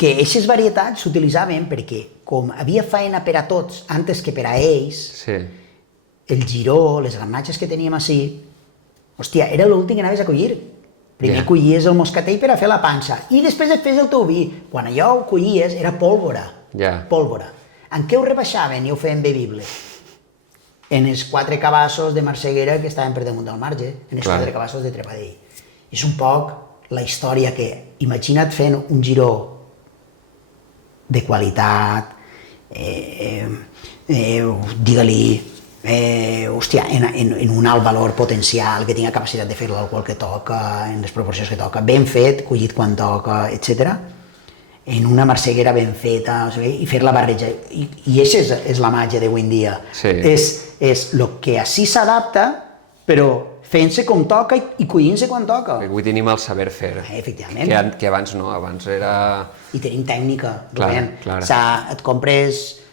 que aquestes varietats s'utilitzaven perquè, com havia feina per a tots antes que per a ells, sí. El giró, les granatges que teníem així, hòstia, era l'últim que anaves a collir. Primer collies el moscatell per a fer la pansa, i després et fes el teu vi. Quan allò ho collies era pólvora. Pólvora. En què ho rebaixaven i ho feien bevible? En els 4 cabassos de marceguera que estaven per damunt del marge, en els 4 cabassos de trepadell. És un poc la història que, imagina't fent un giró de qualitat, digue-li, hòstia, en un alt valor potencial, que tinga capacitat de fer l'alcohol que toca, en les proporcions que toca, ben fet, collit quan toca, etc. En una marceguera ben feta, i fer la barreja. I aquesta és la màgia d'avui en dia. Sí. És el que així s'adapta, però fent-se com toca i collint-se quan toca. Avui tenim el saber fer. Efectivament. Que abans no, abans era... I tenim tècnica, Rubén. O sigui, et compres...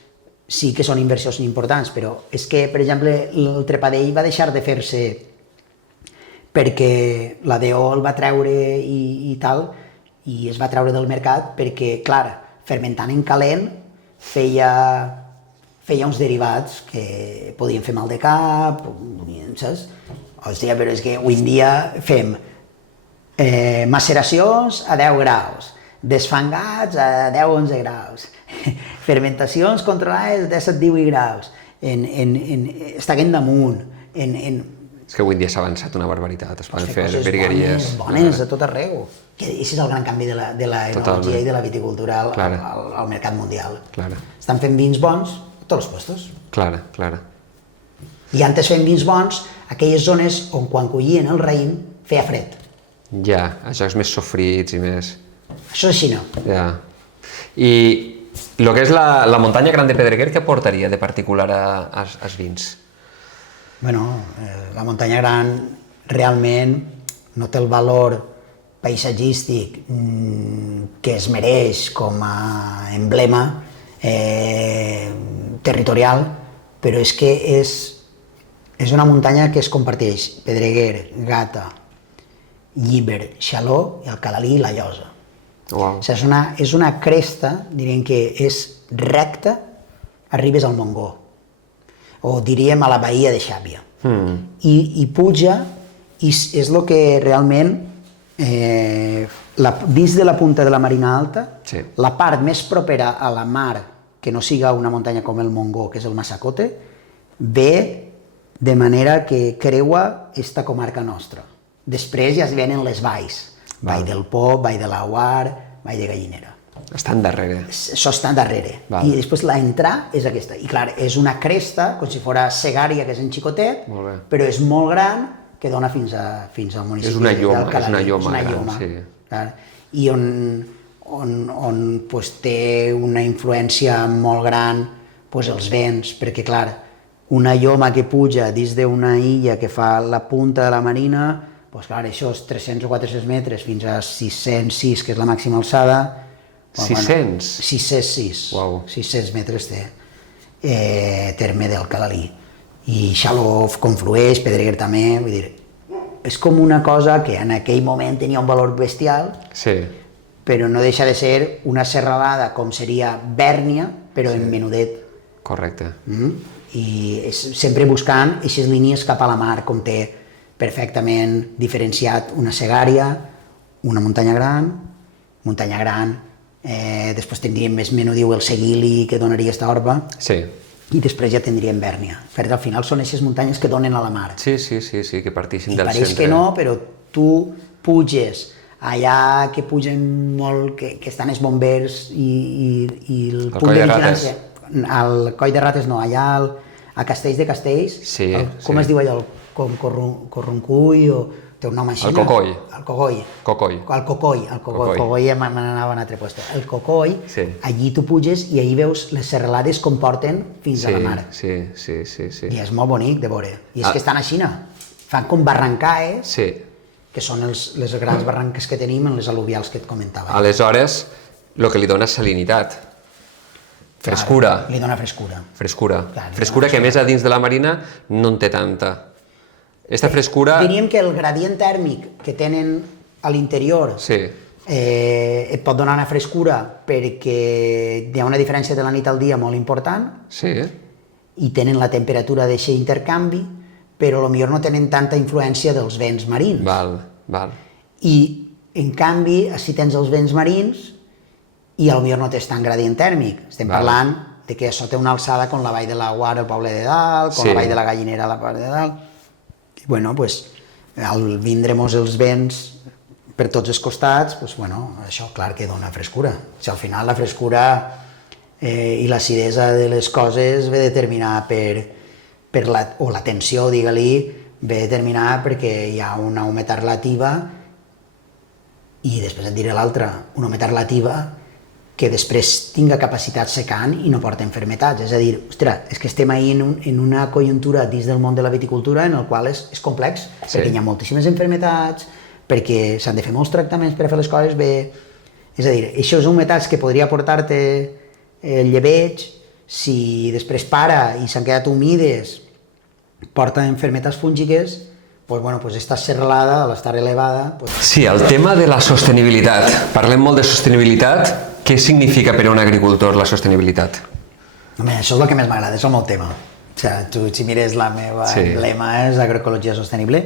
Sí que són inversions importants, però és que, per exemple, el trepadell va deixar de fer-se perquè la DO el va treure i tal, i es va treure del mercat perquè, clar, fermentant en calent feia uns derivats que podien fer mal de cap, saps? Hòstia, però és que avui en dia fem maceracions a 10 graus, desfangats a 10-11 graus, fermentacions controlades de 17-18 graus, estaguent damunt, És que avui en dia s'ha avançat una barbaritat, es poden fer virgueries... bones a tot arreu. Aquest és el gran canvi de l'enologia i de la viticultura al mercat mundial. Estan fent vins bons a tots els puestos. Clara. I antes fent vins bons aquelles zones on quan collien el raïm feia fred. Ja, això és més sofrits i més... Això és així, no? Ja. I el que és la muntanya Gran de Pedreguer, què aportaria de particular als vins? Bueno, la muntanya Gran realment no té el valor paisatgístic que es mereix com a emblema territorial, però és que és una muntanya que es comparteix Pedreguer, Gata, Llíber, Xaló, el Calalí i la Llosa. Wow. O sigui, és una cresta, diríem que és recta, arribes al Montgó, o diríem a la Bahia de Xàbia. I puja, i és el que realment, dins de la punta de la Marina Alta, la part més propera a la mar, que no siga una muntanya com el Montgó, que és el Massacote, ve de manera que creua esta comarca nostra. Després ja es venen les valls, Vall del Pop, Vall de Laguar, Vall de Gallinera. Estan darrere. Això està darrere. Val. I després l'entrada és aquesta. I clar, és una cresta, com si fos Segària, que és en xicotet, Molt bé. però és molt gran, que dona fins al municipi És una lloma, d'Alcalalí. és una lloma gran, sí. Clar. I on pues, té una influència molt gran pues, els vents, perquè clar, una lloma que puja dins d'una illa que fa la punta de la marina, pues, clar, això és 300 o 400 metres fins a 606, que és la màxima alçada. 600? 606. Uau. 600 metres té terme d'Alcalalí. I Xaló conflueix, Pedreguer també, vull dir, és com una cosa que en aquell moment tenia un valor bestial, Sí. però no deixa de ser una serralada com seria Bèrnia, però en menudet. Correcte. I sempre buscant aquestes línies cap a la mar, com té perfectament diferenciat una Segària, una muntanya gran, després tindríem més menudiu el Seguili, que donaria esta orba, Sí. i després ja tindríem Bèrnia, perquè al final són aquestes muntanyes que donen a la mar. Sí, que partixin I del pareix centre. que no, però tu puges allà que pugen molt, que estan els bombers i el punt Coll de de vigilància, al Coll de Rates no, allà a Castells de Castells, Sí, com sí. es diu allò, com Corroncull o té un nom així? El Cocoll. El Cocoll. Cocoll. El Cocoll me n'anava a un altre lloc. El Cocoll, Sí. allí tu puges i ahí veus les serralades com porten fins a la mar. Sí. I és molt bonic de veure. I és que estan a Xina. Fan com barrancaes, Sí. que són les grans barranques que tenim en les al·luvials que et comentava. Aleshores, el que li dona salinitat. Frescura. Li dona frescura. Frescura. Clar, li Frescura dona que a més a dins de la marina no en té tanta. Esta frescura... Diríem que el gradient tèrmic que tenen a l'interior Sí. et pot donar una frescura perquè hi ha una diferència de la nit al dia molt important Sí. i tenen la temperatura d'aquest intercanvi, però potser no tenen tanta influència dels vents marins. Val. I, en canvi, si tens els vents marins i potser no tens tant gradient tèrmic. Estem parlant de que això té una alçada com la Vall de la Guara, el poble de dalt, com la Vall de la Gallinera, la part de dalt. I, bueno, pues, al vindre-mos els vents per tots els costats, pues, bueno, això, clar, que dona frescura. Si al final la frescura i l'acidesa de les coses ve determinada o la tensió, digue-li, ve determinada perquè hi ha una humitat relativa i després et diré l'altra, una humitat relativa que després tinga capacitat secant i no porta enfermetats. És a dir, ostres, és que estem ahí en una conjuntura dins del món de la viticultura en el qual és complex, perquè hi ha moltíssimes enfermetats, perquè s'han de fer molts tractaments per a fer les coses bé. És a dir, aquestes humitats que podria portar-te el llebeig, si després para i s'han quedat humides, porta enfermetats fúngiques, pues bueno, pues esta serralada, al estar elevada... Pues... Sí, el tema de la sostenibilitat. Parlem molt de sostenibilitat. Què significa per a un agricultor la sostenibilitat? Home, això és el que més m'agrada, és el meu tema. O sigui, tu, si mires la meva lema és agroecologia sostenible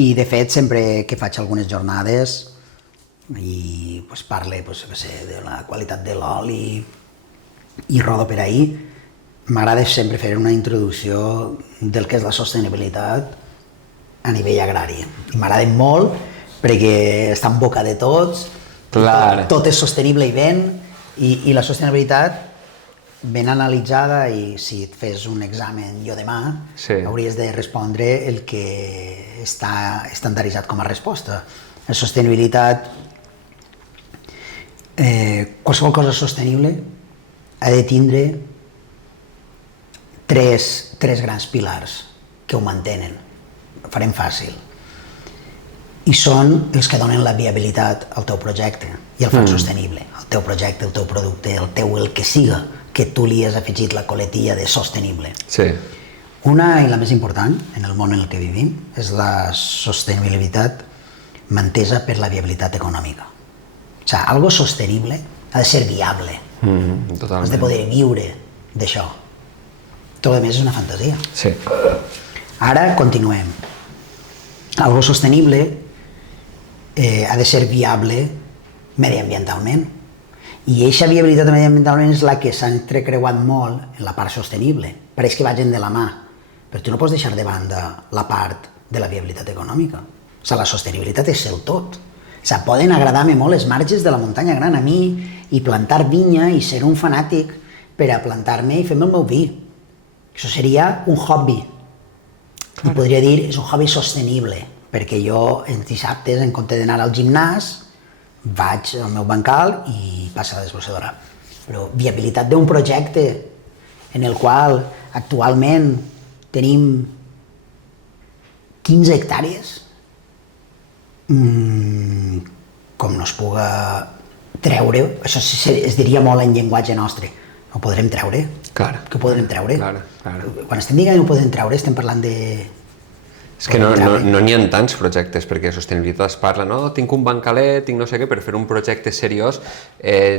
i, de fet, sempre que faig algunes jornades i pues, parle pues, de la qualitat de l'oli i rodo per ahí, m'agrada sempre fer una introducció del que és la sostenibilitat a nivell agrari. I m'agrada molt perquè està en boca de tots, tot és sostenible i ben, i la sostenibilitat ben analitzada, i si et fes un examen jo demà, hauries de respondre el que està estandarditzat com a resposta. La sostenibilitat, qualsevol cosa sostenible ha de tindre tres grans pilars que ho mantenen. Ho farem fàcil. I són els que donen la viabilitat al teu projecte i el fan sostenible. El teu projecte, el teu producte, el que siga, que tu li has afegit la coletilla de sostenible. Sí. Una, i la més important en el món en el que vivim, és la sostenibilitat mantesa per la viabilitat econòmica. O sigui, algo sostenible ha de ser viable. Totalment. Has de poder viure d'això. Tot el més és una fantasia. Sí. Ara continuem. Algo sostenible ha de ser viable mediambientalment. I aquesta viabilitat mediambientalment és la que s'ha entrecreuat molt en la part sostenible. Pareix que vagin de la mà, però tu no pots deixar de banda la part de la viabilitat econòmica. O sigui, la sostenibilitat és el tot. sigui, poden agradar-me molt les marges de la muntanya gran a mi i plantar vinya i ser un fanàtic per a plantar-me i fer-me el meu vi. Això seria un hobby. I podria dir, és un hobby sostenible, perquè jo els dissabtes, en compte d'anar al gimnàs, vaig al meu bancal i passa la desbrossadora. Però viabilitat d'un projecte en el qual actualment tenim 15 hectàrees, com no es puga treure, això es diria molt en llenguatge nostre, no ho podrem treure. Clar. Que ho podrem treure. Clar. Quan estem dient que no ho podem treure, estem parlant de... És que no n'hi ha tants projectes, perquè sostenibilitat es parla, no? Tinc un bancalet, tinc no sé què, per fer un projecte seriós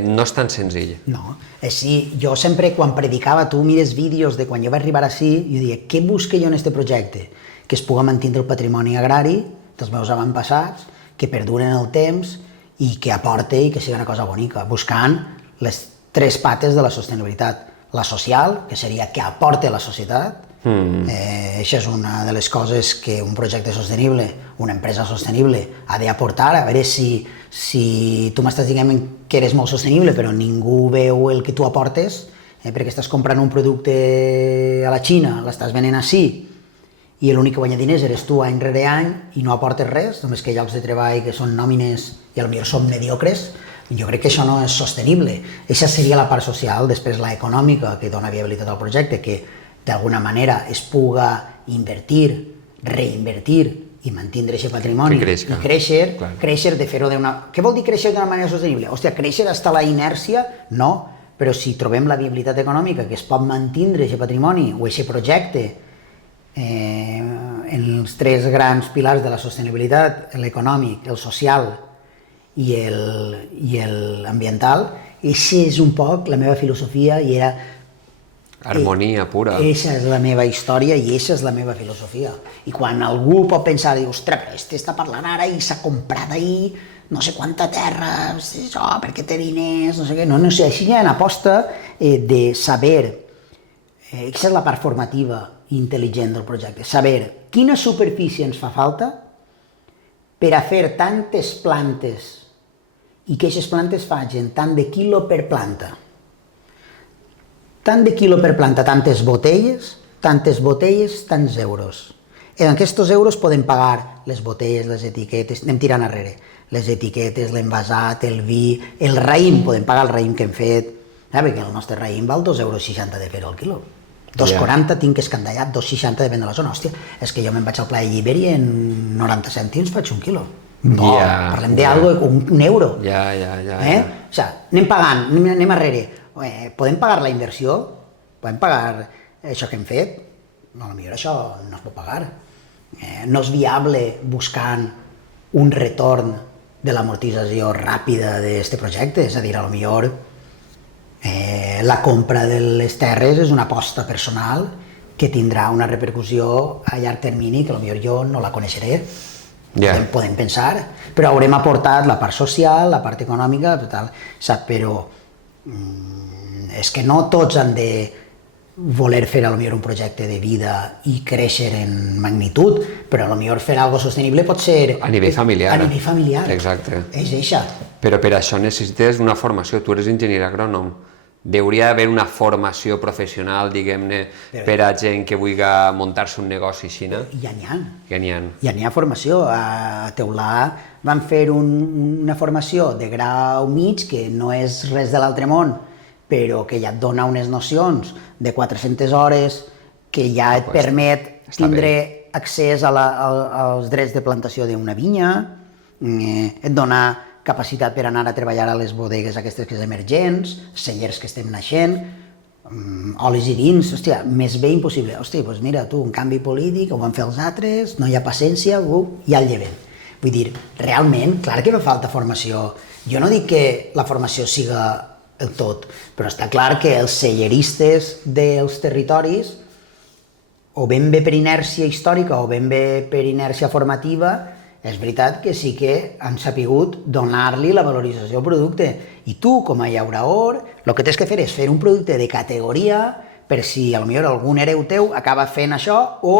no és tan senzill. No, sí, jo sempre quan predicava, tu mires vídeos de quan jo vaig arribar així, jo diria, què busque jo en aquest projecte? Que es puga mantenir el patrimoni agrari dels meus avantpassats, que perduren el temps i que aporte i que sigui una cosa bonica, buscant les 3 pates de la sostenibilitat. La social, que seria que aporte a la societat. Això és una de les coses que un projecte sostenible, una empresa sostenible, ha d'aportar. A veure si tu m'estàs dient que eres molt sostenible, però ningú veu el que tu aportes, perquè estàs comprant un producte a la Xina, l'estàs venent així, i l'únic que guanya diners eres tu any rere any i no aportes res, només que llocs de treball que són nòmines i potser són mediocres. Jo crec que això no és sostenible. Aquesta seria la part social, després la econòmica, que dona viabilitat al projecte, que d'alguna manera es puga invertir, reinvertir i mantindre aquest patrimoni i créixer de fer-ho d'una... Què vol dir créixer d'una manera sostenible? Hòstia, créixer hasta la inèrcia? No, però si trobem la viabilitat econòmica que es pot mantindre aquest patrimoni o aquest projecte en els 3 grans pilars de la sostenibilitat, l'econòmic, el social i l'ambiental, això és un poc la meva filosofia i era... Harmonia pura. Eixa és la meva història i eixa és la meva filosofia. I quan algú pot pensar, diu, ostres, però este està parlant ara i s'ha comprat ahir no sé quanta terra, això, perquè té diners, no sé què. No sé, així hi ha una aposta de saber, aquesta és la part formativa i intel·ligent del projecte, saber quina superfície ens fa falta per a fer tantes plantes i que aquestes plantes facin tant de quilo per planta. Tant de quilo per planta, tantes botelles, tants euros. En aquests euros podem pagar les botelles, les etiquetes, anem tirant arrere, les etiquetes, l'envasat, el vi, el raïm, podem pagar el raïm que hem fet, perquè el nostre raïm val 2,60 € de fer-ho al quilo. 2,40 tinc escandallat, 2,60 depèn de la zona. Hòstia, és que jo me'n vaig al Pla de Lliberi i en 90 cèntims faig un quilo. Bo, parlem d'algo, un euro. O sigui, anem pagant, anem arrere. Podem pagar la inversió? Podem pagar això que hem fet? No, potser això no es pot pagar. No és viable buscant un retorn de l'amortització ràpida d'aquest projecte, és a dir, potser la compra de les terres és una aposta personal que tindrà una repercussió a llarg termini que potser jo no la coneixeré. Podem pensar, però haurem aportat la part social, la part econòmica, però és que no tots han de voler fer potser un projecte de vida i créixer en magnitud, però potser fer alguna cosa sostenible pot ser... A nivell familiar. A nivell familiar. Exacte. És això. Però per això necessites una formació. Tu eres enginyer agrònom. Hauria d'haver una formació professional, diguem-ne, per a gent que vulgui muntar-se un negoci així, no? Ja n'hi ha. Ja n'hi ha formació. A Teulà van fer una formació de grau mig, que no és res de l'altre món, però que ja et dona unes nocions de 400 hores, que ja et permet tindre accés als drets de plantació d'una vinya, et dona capacitat per anar a treballar a les bodegues aquestes que són emergents, cellers que estem naixent, olis i vins, hòstia, més bé impossible. Hòstia, doncs mira, tu, un canvi polític, ho van fer els altres, no hi ha paciència, ja el llevem. Vull dir, realment, clar que fa falta formació. Jo no dic que la formació siga el tot, però està clar que els celleristes dels territoris, o ben bé per inèrcia històrica o ben bé per inèrcia formativa, és veritat que sí que han sapigut donar-li la valorització al producte. I tu, com a llauraor, el que tens que fer és fer un producte de categoria per si potser algun hereu teu acaba fent això o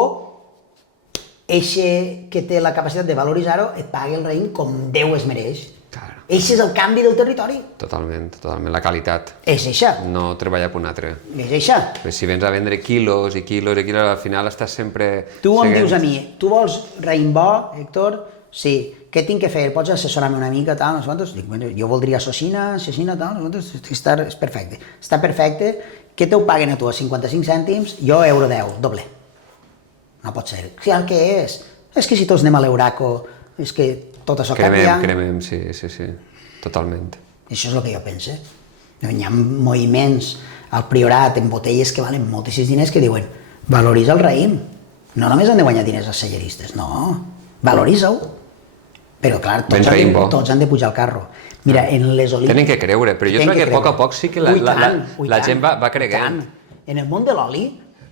eixe que té la capacitat de valoritzar-ho et paga el raïm com Déu es mereix. Claro. Eixe és el canvi del territori. Totalment, la qualitat. És eixa. No treballar per un altre. És eixa. Pues si vens a vendre quilos i quilos i quilos, al final estàs sempre... Tu em dius a mi, tu vols raïm bo, Héctor? Sí. Què tinc que fer? Pots assessorar-me una mica, tal, no sé quantos? Dic, bueno, jo voldria cecina, tal, no sé quantos? És perfecte. Està perfecte. Què t'ho paguen a tu? A 55 cèntims? Jo euro 10, doble. No pot ser. Sí, el que és? És que si tots anem a l'Euraco, és que tot això canvia. Cremem, sí, totalment. Això és el que jo penso. Hi ha moviments al Priorat en botelles que valen moltíssims diners que diuen valoritza el raïm. No només han de guanyar diners els selleristes, no. Valoritza-ho. Però clar, tots han de pujar al carro. Mira, en les olives... Tenen que creure, però jo trobo que a poc a poc sí que la gent va creguent. En el món de l'oli...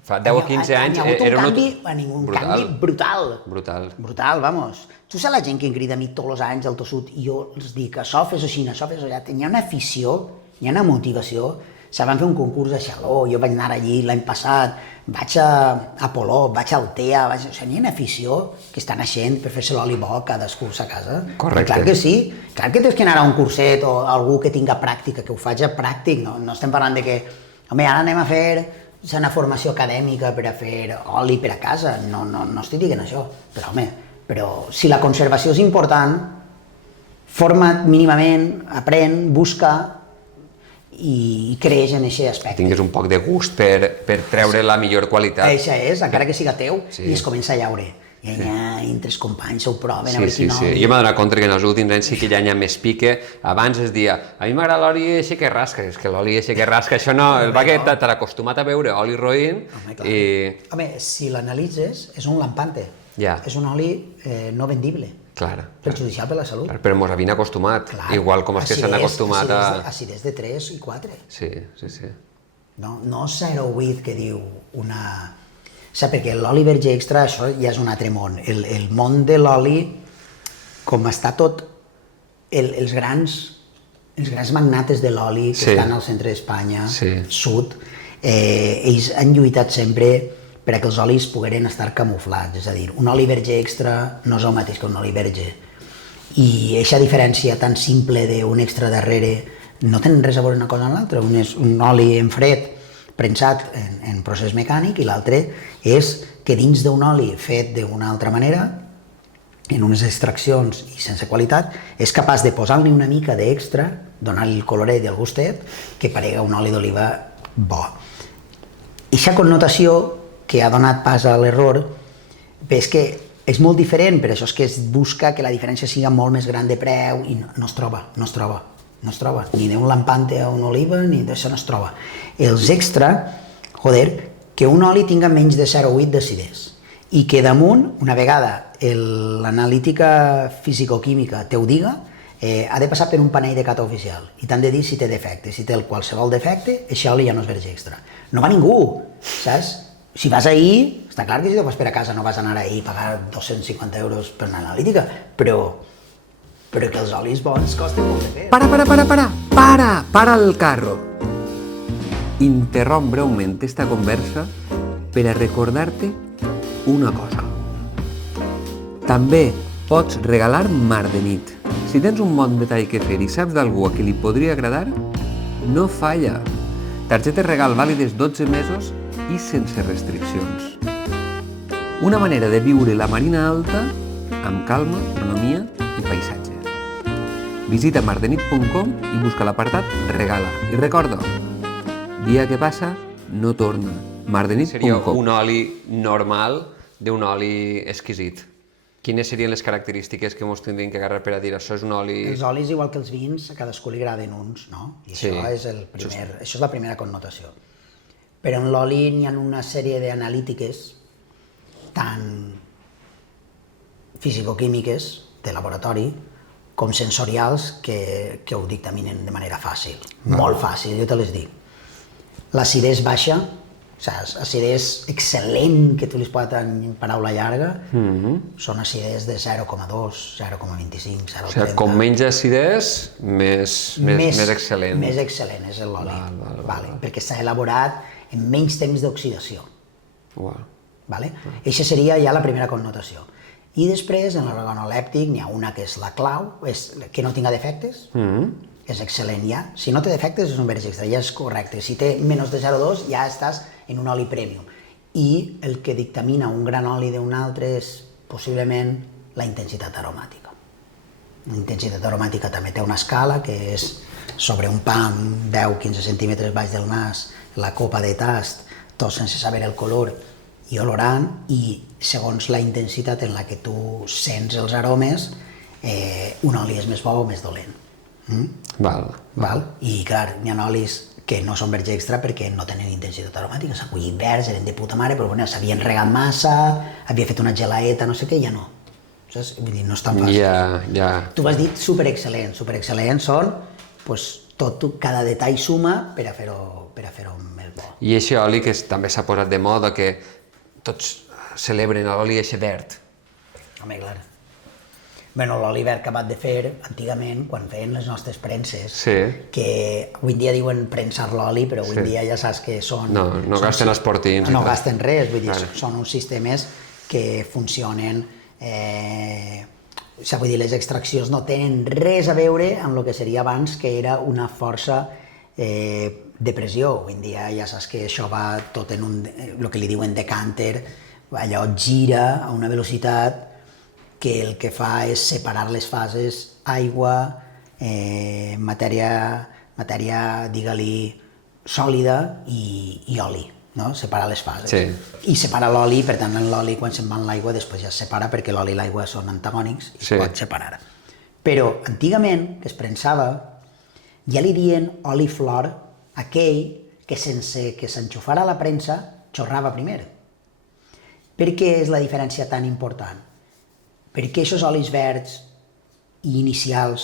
Fa 10 o 15 anys era un canvi brutal. Brutal, vamos. Tu saps la gent que em crida a mi tots els anys al tossut i jo els dic, això fes així, això fes allà. Hi ha una afició, hi ha una motivació. Se van fer un concurs a Xaló, jo vaig anar allí l'any passat, vaig a Polop, vaig a Altea, hi ha una afició que està naixent per fer-se l'oli bo cadascú a sa casa. Correcte. Clar que sí, clar que tens que anar a un curset o algú que tinga pràctica, que ho faci pràctic, no estem parlant de que, home, ara anem a fer una formació acadèmica per a fer oli per a casa, no estic dient això, però home, si la conservació és important, forma't mínimament, aprèn, busca, i creix en aquest aspecte. Tingues un poc de gust per treure la millor qualitat. Això és, encara que siga teu, i es comença a llaure. I allà, entre els companys, ho proven, a veure quin oli. Jo m'he donat compte que en els últims anys sí que ja hi ha més pique. Abans es dia, a mi m'agrada l'oli eixe que rasca, és que l'oli eixe que rasca, això no, el va que t'has acostumat a veure oli roïn i... Home, si l'analitzes, és un lampante. És un oli no vendible. Perjudicial per la salut. Però mos havien acostumat, igual com els que s'han acostumat a... Acidès de 3 i 4. Sí. No 0,8 que diu una... Saps, perquè l'oli verge extra, això ja és un altre món. El món de l'oli, com està tot, els grans magnates de l'oli que estan al centre d'Espanya, sud, ells han lluitat sempre per a que els olis pogueren estar camuflats, és a dir, un oli verge extra no és el mateix que un oli verge. I aquesta diferència tan simple d'un extra darrere no tenen res a veure una cosa amb l'altra. Un és un oli en fred, premsat en procés mecànic, i l'altre és que dins d'un oli fet d'una altra manera, en unes extraccions i sense qualitat, és capaç de posar-li una mica d'extra, donar-li el coloret i el gustet, que parega un oli d'oliva bo. Aquesta connotació que ha donat pas a l'error, és que és molt diferent, per això és que es busca que la diferència sigui molt més gran de preu i no es troba, ni d'un lampante a una oliva, ni d'això no es troba. Els extra, que un oli tinga menys de 0,8 d'acidès i que damunt, una vegada l'analítica fisicoquímica te ho diga, ha de passar per un panell de cata oficial i t'han de dir si té defecte. Si té qualsevol defecte, això oli ja no és verge extra. No va ningú, saps? Si vas ahir, està clar que si te vas per a casa no vas anar ahir a pagar 250 euros per una analítica, però que els olis bons costen molt de fer. Para el carro. Interromp breument esta conversa per a recordar-te una cosa. També pots regalar Mar de Nit. Si tens un bon detall que fer i saps d'algú a qui li podria agradar, no falla. Targetes regal vàlides 12 mesos i sense restriccions. Una manera de viure la Marina Alta amb calma, economia i paisatge. Visita mardenit.com i busca l'apartat Regala. I recorda, dia que passa no torna. Mardenit.com. Seria un oli normal d'un oli exquisit. Quines serien les característiques que ens tindrien que agarrar per a dir això és un oli... Els olis, igual que els vins, a cadascú li agraden uns, no? I això és la primera connotació. Però en l'oli n'hi ha una sèrie d'analítiques tant fisicoquímiques de laboratori com sensorials que ho dictaminen de manera fàcil, molt fàcil, jo te les dic. L'acidès baixa, acidès excel·lent, que tu li pots dir en paraula llarga, són acidès de 0,2, 0,25, 0,30. O sigui, com menys acidès, més excel·lent. Més excel·lent és l'oli, perquè s'ha elaborat en menys temps d'oxidació. Vale? Eixa seria ja la primera connotació. I després, en l'organolèptic, n'hi ha una que és la clau, és que no tinga defectes, és excel·lent ja. Si no té defectes és un verge extra, ja és correcte. Si té menys de 0,2 ja estàs en un oli premium. I el que dictamina un gran oli d'un altre és possiblement la intensitat aromàtica. La intensitat aromàtica també té una escala que és sobre un pa amb 10-15 centímetres baix del nas, la copa de tast, tot sense saber el color i olorant, i segons la intensitat en la que tu sents els aromes, un oli és més bo o més dolent. Val? I clar, n'hi ha olis que no són verge extra perquè no tenen intensitat aromàtica, s'ha collit verds, eren de puta mare, però bueno, s'havien regat massa, havia fet una gelaeta, no sé què, ja no. Saps? Vull dir, no és tan fàcil. Tu m'has dit superexcel·lents. Superexcel·lents són, pues, cada detall suma per a fer-ho més bo. I aquest oli que també s'ha posat de moda, que tots celebren l'oli eixe verd. Home, clar. Bueno, l'oli verd acabat de fer, antigament, quan feien les nostres premses, que avui en dia diuen premsar l'oli, però avui en dia ja saps que són... No gasten els portins. No gasten res, vull dir, són uns sistemes que funcionen... Vull dir, les extraccions no tenen res a veure amb el que seria abans, que era una força de pressió. Avui en dia ja saps que això va tot en el que li diuen decanter, allò gira a una velocitat que el que fa és separar les fases aigua, matèria, digue-li, sòlida i oli, no? Separar les fases. I separa l'oli, per tant l'oli quan se'n va en l'aigua després ja es separa perquè l'oli i l'aigua són antagònics i es pot separar. Però antigament, que es prensava, ja li diuen oli flor aquell que sense que s'enxufara la premsa xorrava primer. Per què és la diferència tan important? Perquè aquests olis verds i inicials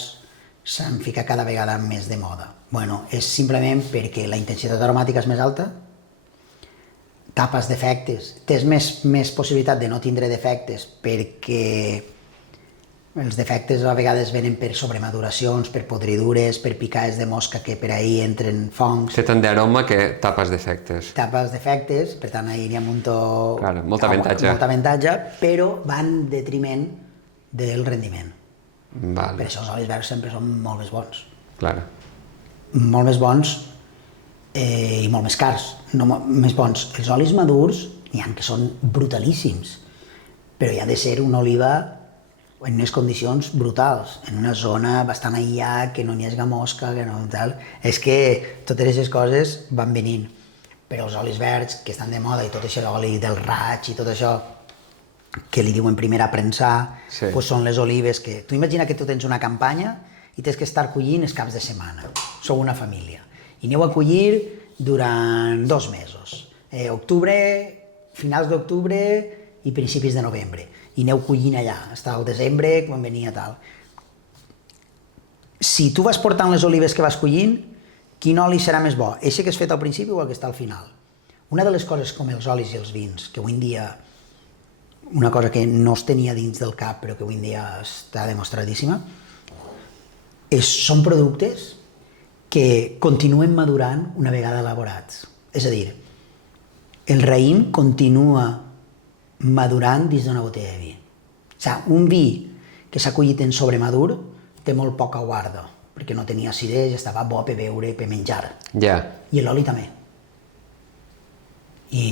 s'han ficat cada vegada més de moda. Bueno, és simplement perquè la intensitat aromàtica és més alta, tapes defectes, tens més possibilitat de no tindre defectes perquè els defectes a vegades venen per sobremaduracions, per podridures, per picades de mosca que per ahí entren fongs. Té tant d'aroma que tapes defectes. Tapes defectes, per tant ahir n'hi ha molta avantatge, però van en detriment del rendiment. Vale. Per això els olis verds sempre són molt més bons. Clar. Molt més bons i molt més cars, no més bons. Els olis madurs n'hi ha que són brutalíssims, però hi ha de ser una oliva en unes condicions brutals, en una zona bastant aïllada, que no n'hi hagi mosca, que no tal. És que totes aquestes coses van venint. Però els olis verds, que estan de moda, i tot això, l'oli del raig i tot això, que li diuen primer a premsar, doncs són les olives que... Tu imagina que tu tens una campanya i tens que estar collint els caps de setmana. Sou una família. I aneu a collir durant 2 mesos. Finals d'octubre i principis de novembre. I aneu collint allà, fins al desembre, quan venia tal. Si tu vas portant les olives que vas collint, quin oli serà més bo? Eixe que has fet al principi o el que està al final? Una de les coses com els olis i els vins, que avui en dia, una cosa que no es tenia dins del cap, però que avui en dia està demostradíssima, són productes que continuen madurant una vegada elaborats. És a dir, el raïm continua madurant dins d'una botella de vi. O sigui, un vi que s'ha collit en sobremadur té molt poca guarda, perquè no tenia acidesa, estava bo per beure, per menjar. I l'oli també. I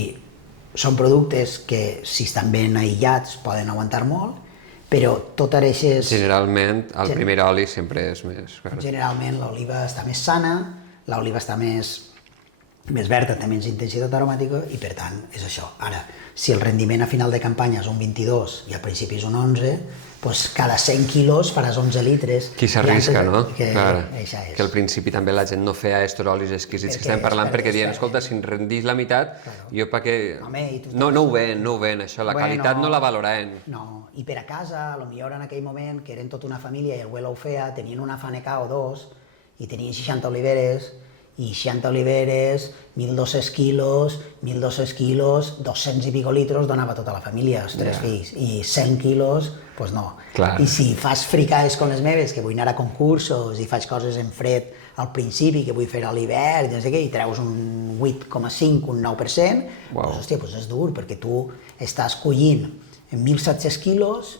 són productes que, si estan ben aïllats, poden aguantar molt, però totes aquestes... Generalment, el primer oli sempre és més... Generalment l'oliva està més sana, l'oliva està més verda, té menys intensitat aromàtica i, per tant, és això. Ara, si el rendiment a final de campanya és un 22 i al principi és un 11, doncs cada 100 quilos faràs 11 litres. Qui s'arrisca, no? Que al principi també la gent no feia estos olis exquisits que estem parlant perquè diuen, escolta, si em rendís la meitat, jo perquè... No ho ven, això, la qualitat no la valoraven. No, i per a casa, potser en aquell moment, que eren tota una família i el abuelo ho feia, tenien una faneca o dos i tenien 60 oliveres i 60 oliveres, 1.200 quilos, 200 i pico litros donava tota la família, els 3 fills, i 100 quilos, doncs no. Clar. I si fas fricades com les meves, que vull anar a concursos i faig coses en fred al principi, que vull fer a l'hivern, no sé què, i treus un 8,5, un 9%, doncs, hòstia, doncs és dur, perquè tu estàs collint 1.700 quilos,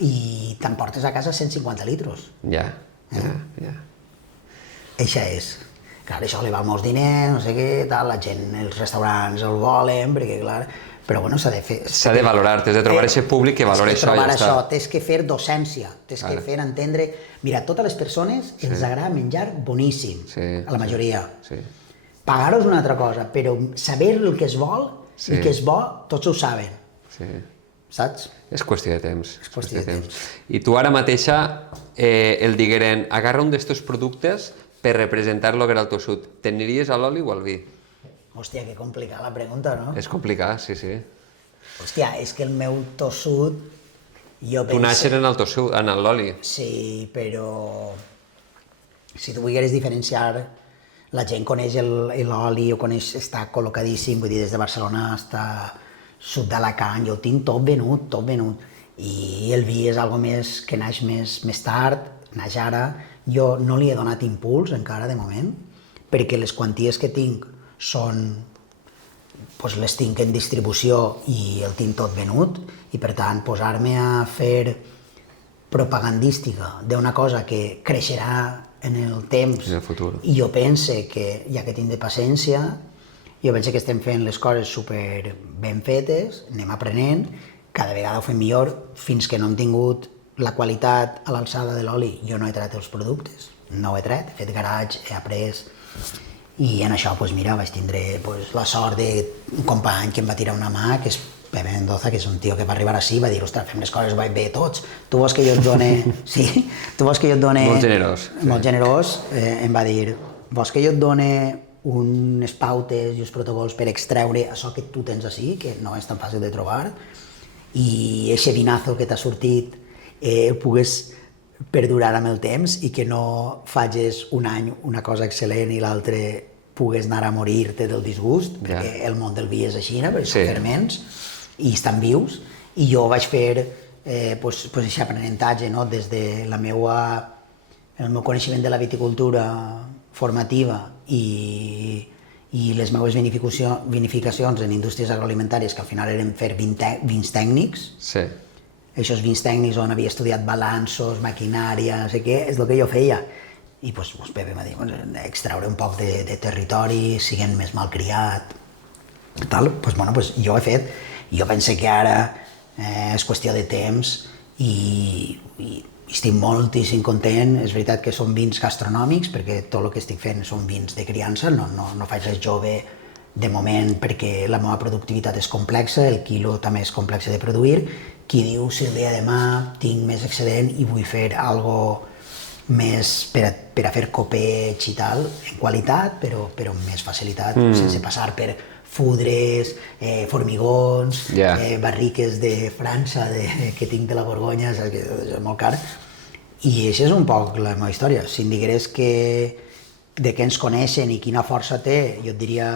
i t'emportes a casa 150 litros. Ja. Això és. Clar, això li val molts diners, no sé què, tal, la gent, els restaurants el volen, perquè clar, però bueno, s'ha de fer... S'ha de valorar, t'has de trobar aquest públic que valora això i ja està. Tens que fer docència, tens que fer entendre... Mira, a totes les persones els agrada menjar boníssim, a la majoria. Pagar-ho és una altra cosa, però saber el que es vol i que és bo, tots ho saben. Saps? És qüestió de temps. I tu ara mateixa el digueren, agarra un d'estos productes per representar-lo que era el tossut. T'aniries a l'oli o al vi? Hòstia, que complicada la pregunta, no? És complicat, sí. Hòstia, és que el meu tossut... Tu naixer en el tossut, en l'oli. Sí, però... Si tu volgueres diferenciar... La gent coneix l'oli o coneix... Està col·locadíssim, vull dir, des de Barcelona està sud d'Alacant, jo ho tinc tot venut. I el vi és algo més que naix més tard, naix ara. Jo no li he donat impuls encara, de moment, perquè les quanties que tinc són... Doncs les tinc en distribució i el tinc tot venut, i per tant posar-me a fer propagandística d'una cosa que creixerà en el temps, en el futur. I jo pense que, ja que tinc de paciència, jo penso que estem fent les coses super ben fetes, anem aprenent, cada vegada ho fem millor, fins que no hem tingut la qualitat a l'alçada de l'oli. Jo no he tret els productes, no ho he tret, he fet garatge, he après, i en això, doncs mira, vaig tindre la sort d'un company que em va tirar una mà, que és Pepe Mendoza, que és un tio que va arribar així i va dir, ostres, fem les coses bé tots, tu vols que jo et done... Sí, tu vols que jo et done... Molt generós. Molt generós, em va dir, vols que jo et done unes pautes i uns protocols per extreure això que tu tens així, que no és tan fàcil de trobar, i eixe vinazo que t'ha sortit el pugues perdurar amb el temps i que no facis un any una cosa excel·lent i l'altre pugues anar a morir-te del disgust, perquè el món del vi és així, perquè són ferments i estan vius, i jo vaig fer aquest aprenentatge des de el meu coneixement de la viticultura formativa i les meves vinificacions en indústries agroalimentàries, que al final eren fer vins tècnics. Sí. Aquests vins tècnics on havia estudiat balanços, maquinària, no sé què, és el que jo feia. I Pepe m'ha dit, extraure un poc de territori, siguent més malcriat, tal. Jo ho he fet. Jo penso que ara és qüestió de temps i estic moltíssim content. És veritat que són vins gastronòmics, perquè tot el que estic fent són vins de criança, no faig res jove de moment perquè la meva productivitat és complexa, el quilo també és complex de produir. Qui diu si el dia de demà tinc més excedent i vull fer algo més per a fer copeig i tal, en qualitat, però amb més facilitat, sense passar per fudres, formigons, barriques de França que tinc de la Borgonya, saps que és molt car. I això és un poc la meva història. Si em digueres de què ens coneixen i quina força té, jo et diria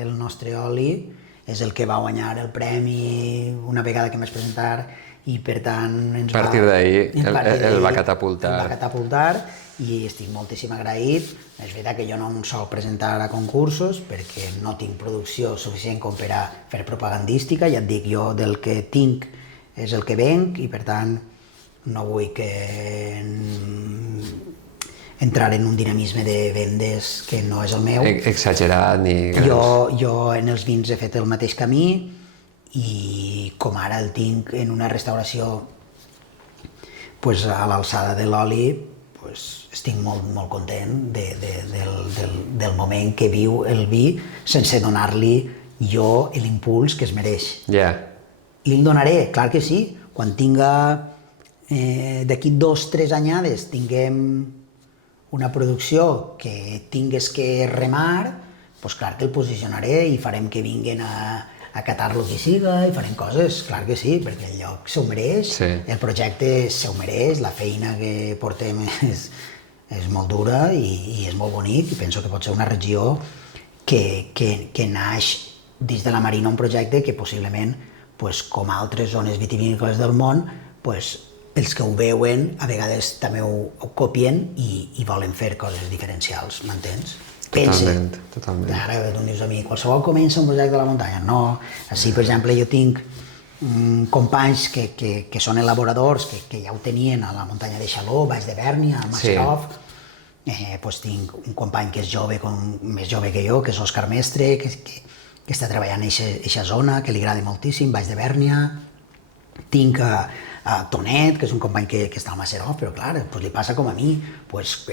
el nostre oli és el que va guanyar el premi una vegada que em vaig presentar i per tant ens va... A partir d'ahir el va catapultar. El va catapultar i estic moltíssim agraït. És veritat que jo no em sol presentar a concursos perquè no tinc producció suficient com per a fer propagandística, ja et dic, jo del que tinc és el que venc i per tant no vull que entrar en un dinamisme de vendes que no és el meu. Exagerat ni... Jo en els vins he fet el mateix camí i com ara el tinc en una restauració a l'alçada de l'oli, estic molt content del moment que viu el vi sense donar-li jo l'impuls que es mereix. I el donaré, clar que sí, quan tinga d'aquí 2-3 anyades tinguem una producció que tingués que remar, doncs clar que el posicionaré i farem que vinguin a catar-lo qui siga i farem coses, clar que sí, perquè el lloc s'ho mereix, el projecte s'ho mereix, la feina que portem és molt dura i és molt bonic, i penso que pot ser una regió que naix dins de la Marina un projecte que possiblement, com altres zones vitivinícoles del món, els que ho veuen a vegades també ho copien i volen fer coses diferencials, m'entens? Totalment. Ara tu em dius a mi, qualsevol comença un projecte de la muntanya. No, així per exemple jo tinc companys que són elaboradors, que ja ho tenien a la muntanya de Xaló, Baix de Bèrnia, a Macerov. Tinc un company que és jove, més jove que jo, que és Òscar Mestre, que està treballant en aquesta zona, que li agrada moltíssim, Baix de Bèrnia. Tinc Tonet, que és un company que està al Macerov, però clar, li passa com a mi,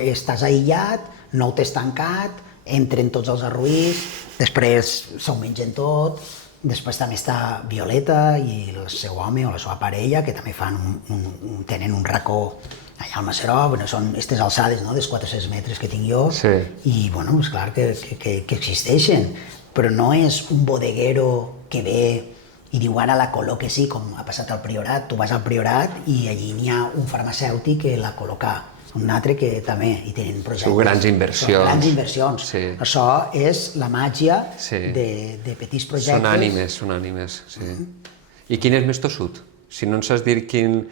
estàs aïllat, no ho tens tancat, entren tots els arruïs, després s'ho mengen tot, després també està Violeta i el seu home o la seva parella, que també tenen un racó allà al Macerov, són aquestes alçades dels 400 metres que tinc jo, i és clar que existeixen, però no és un bodeguero que ve i diu ara la col·loque sí, com ha passat al Priorat. Tu vas al Priorat i allí n'hi ha un farmacèutic que la col·loca, un altre que també hi tenen projectes. Són grans inversions. Grans inversions. Sí. Això és la màgia de petits projectes. Són ànimes, sí. I quin és més tossut? Si no en saps dir quin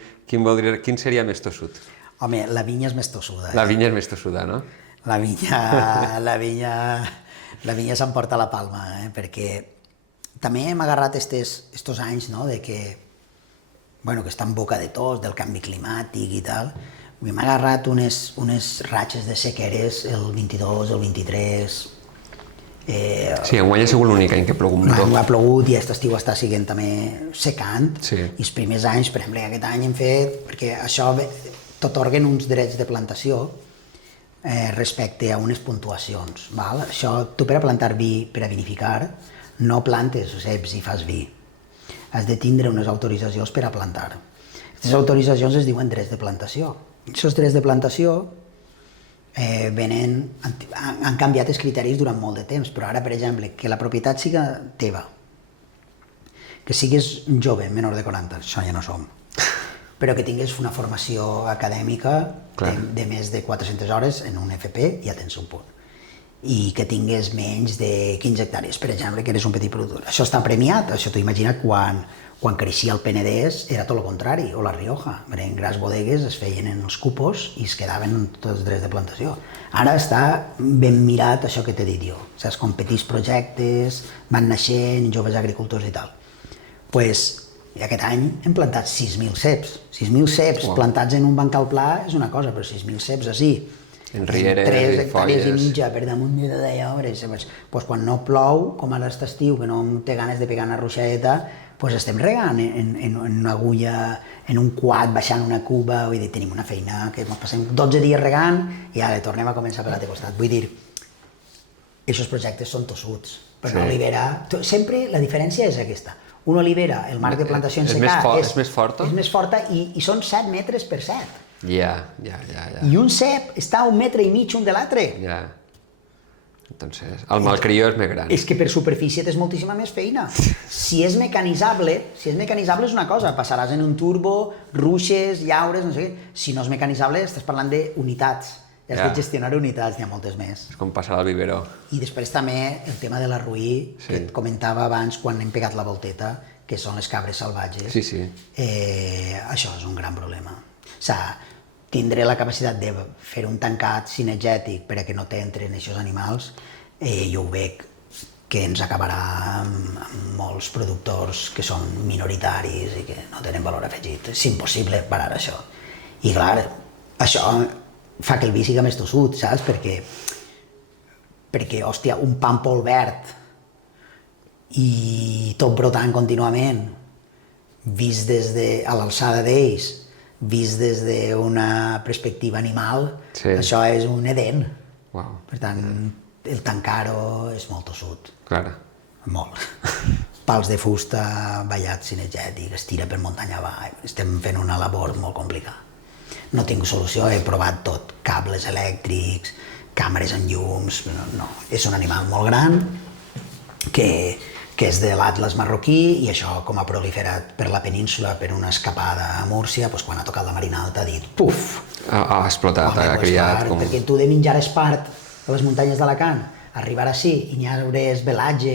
seria més tossut? Home, la vinya és més tossuda. La vinya és més tossuda, no? La vinya s'emporta la palma, perquè també hem agarrat estos anys que està en boca de tots, del canvi climàtic i tal. Hem agarrat unes ratxes de sequeres el 22, el 23... Sí, enguany ha sigut l'únic any que ha plogut molt. Ha plogut i aquest estiu està sent també secant. I els primers anys, per exemple, aquest any hem fet... Perquè això t'atorguen uns drets de plantació respecte a unes puntuacions. Això, tu per a plantar vi, per a vinificar, no plantes ceps i fas vi. Has de tindre unes autoritzacions per a plantar. Aquestes autoritzacions es diuen drets de plantació. Aquests drets de plantació han canviat els criteris durant molt de temps, però ara, per exemple, que la propietat siga teva, que siguis jove, menor de 40, això ja no som, però que tinguis una formació acadèmica de més de 400 hores en un FP, ja tens un punt. I que tingués menys de 15 hectàrees, per exemple, que eres un petit productor. Això està premiat, això t'ho imagina quan creixia el Penedès era tot el contrari, o la Rioja. En grans bodegues es feien en els cupos i es quedaven tots els drets de plantació. Ara està ben mirat això que t'he dit jo, saps, com petits projectes, van naixent, joves agricultors i tal. I aquest any hem plantat 6.000 ceps. 6.000 ceps plantats en un bancal pla és una cosa, però 6.000 ceps així, en rieres, 3 hectàrees i mitja per damunt de d'obres. Quan no plou, com ara aquest estiu, que no té ganes de pegar una ruixadeta, estem regant en una agulla, en un quad, baixant una cuba, vull dir, tenim una feina que ens passem 12 dies regant i ara tornem a començar per l'altre costat. Vull dir, aquests projectes són tossuts, però no olivera... Sempre la diferència és aquesta. Una olivera, el marc de plantació en secà és més forta? És més forta i són 7 metres per 7. Ja. I un cep està a 1,5 metres un de l'altre. Ja. Entonces, el malcrió és més gran. És que per superfície tens moltíssima més feina. Si és mecanitzable és una cosa, passaràs en un turbo, ruixes, llaures, no sé què. Si no és mecanitzable, estàs parlant d'unitats. Ja has de gestionar unitats, n'hi ha moltes més. És com passar al biberó. I després també el tema de la ruí, que et comentava abans quan hem pegat la volteta, que són les cabres salvatges. Sí. Això és un gran problema. O sigui, tindré la capacitat de fer un tancat cinegètic per a que no t'entren aquests animals, jo ho veig que ens acabarà amb molts productors que són minoritaris i que no tenen valor afegit. És impossible parar això. I clar, això fa que el vi siga més tossut, saps? Perquè, hòstia, un pàmpol verd i tot brotant contínuament, vist des de a l'alçada d'ells, vist des d'una perspectiva animal, això és un Edén. Per tant, el tancar-ho és molt tossut. Clar. Molt. Pals de fusta, ballat cinegètic, es tira per muntanya avall. Estem fent una labor molt complicada. No tinc solució, he provat tot. Cables elèctrics, càmeres en llums... No, és un animal molt gran que és de l'Atles marroquí i això, com ha proliferat per la península per una escapada a Múrcia, quan ha tocat la Marina Alta ha dit puf, Ha explotat, Home, ha pues criat clar, com... perquè tu de menjar espart a les muntanyes d'Alacant, arribar així i n'hi hauràs velatge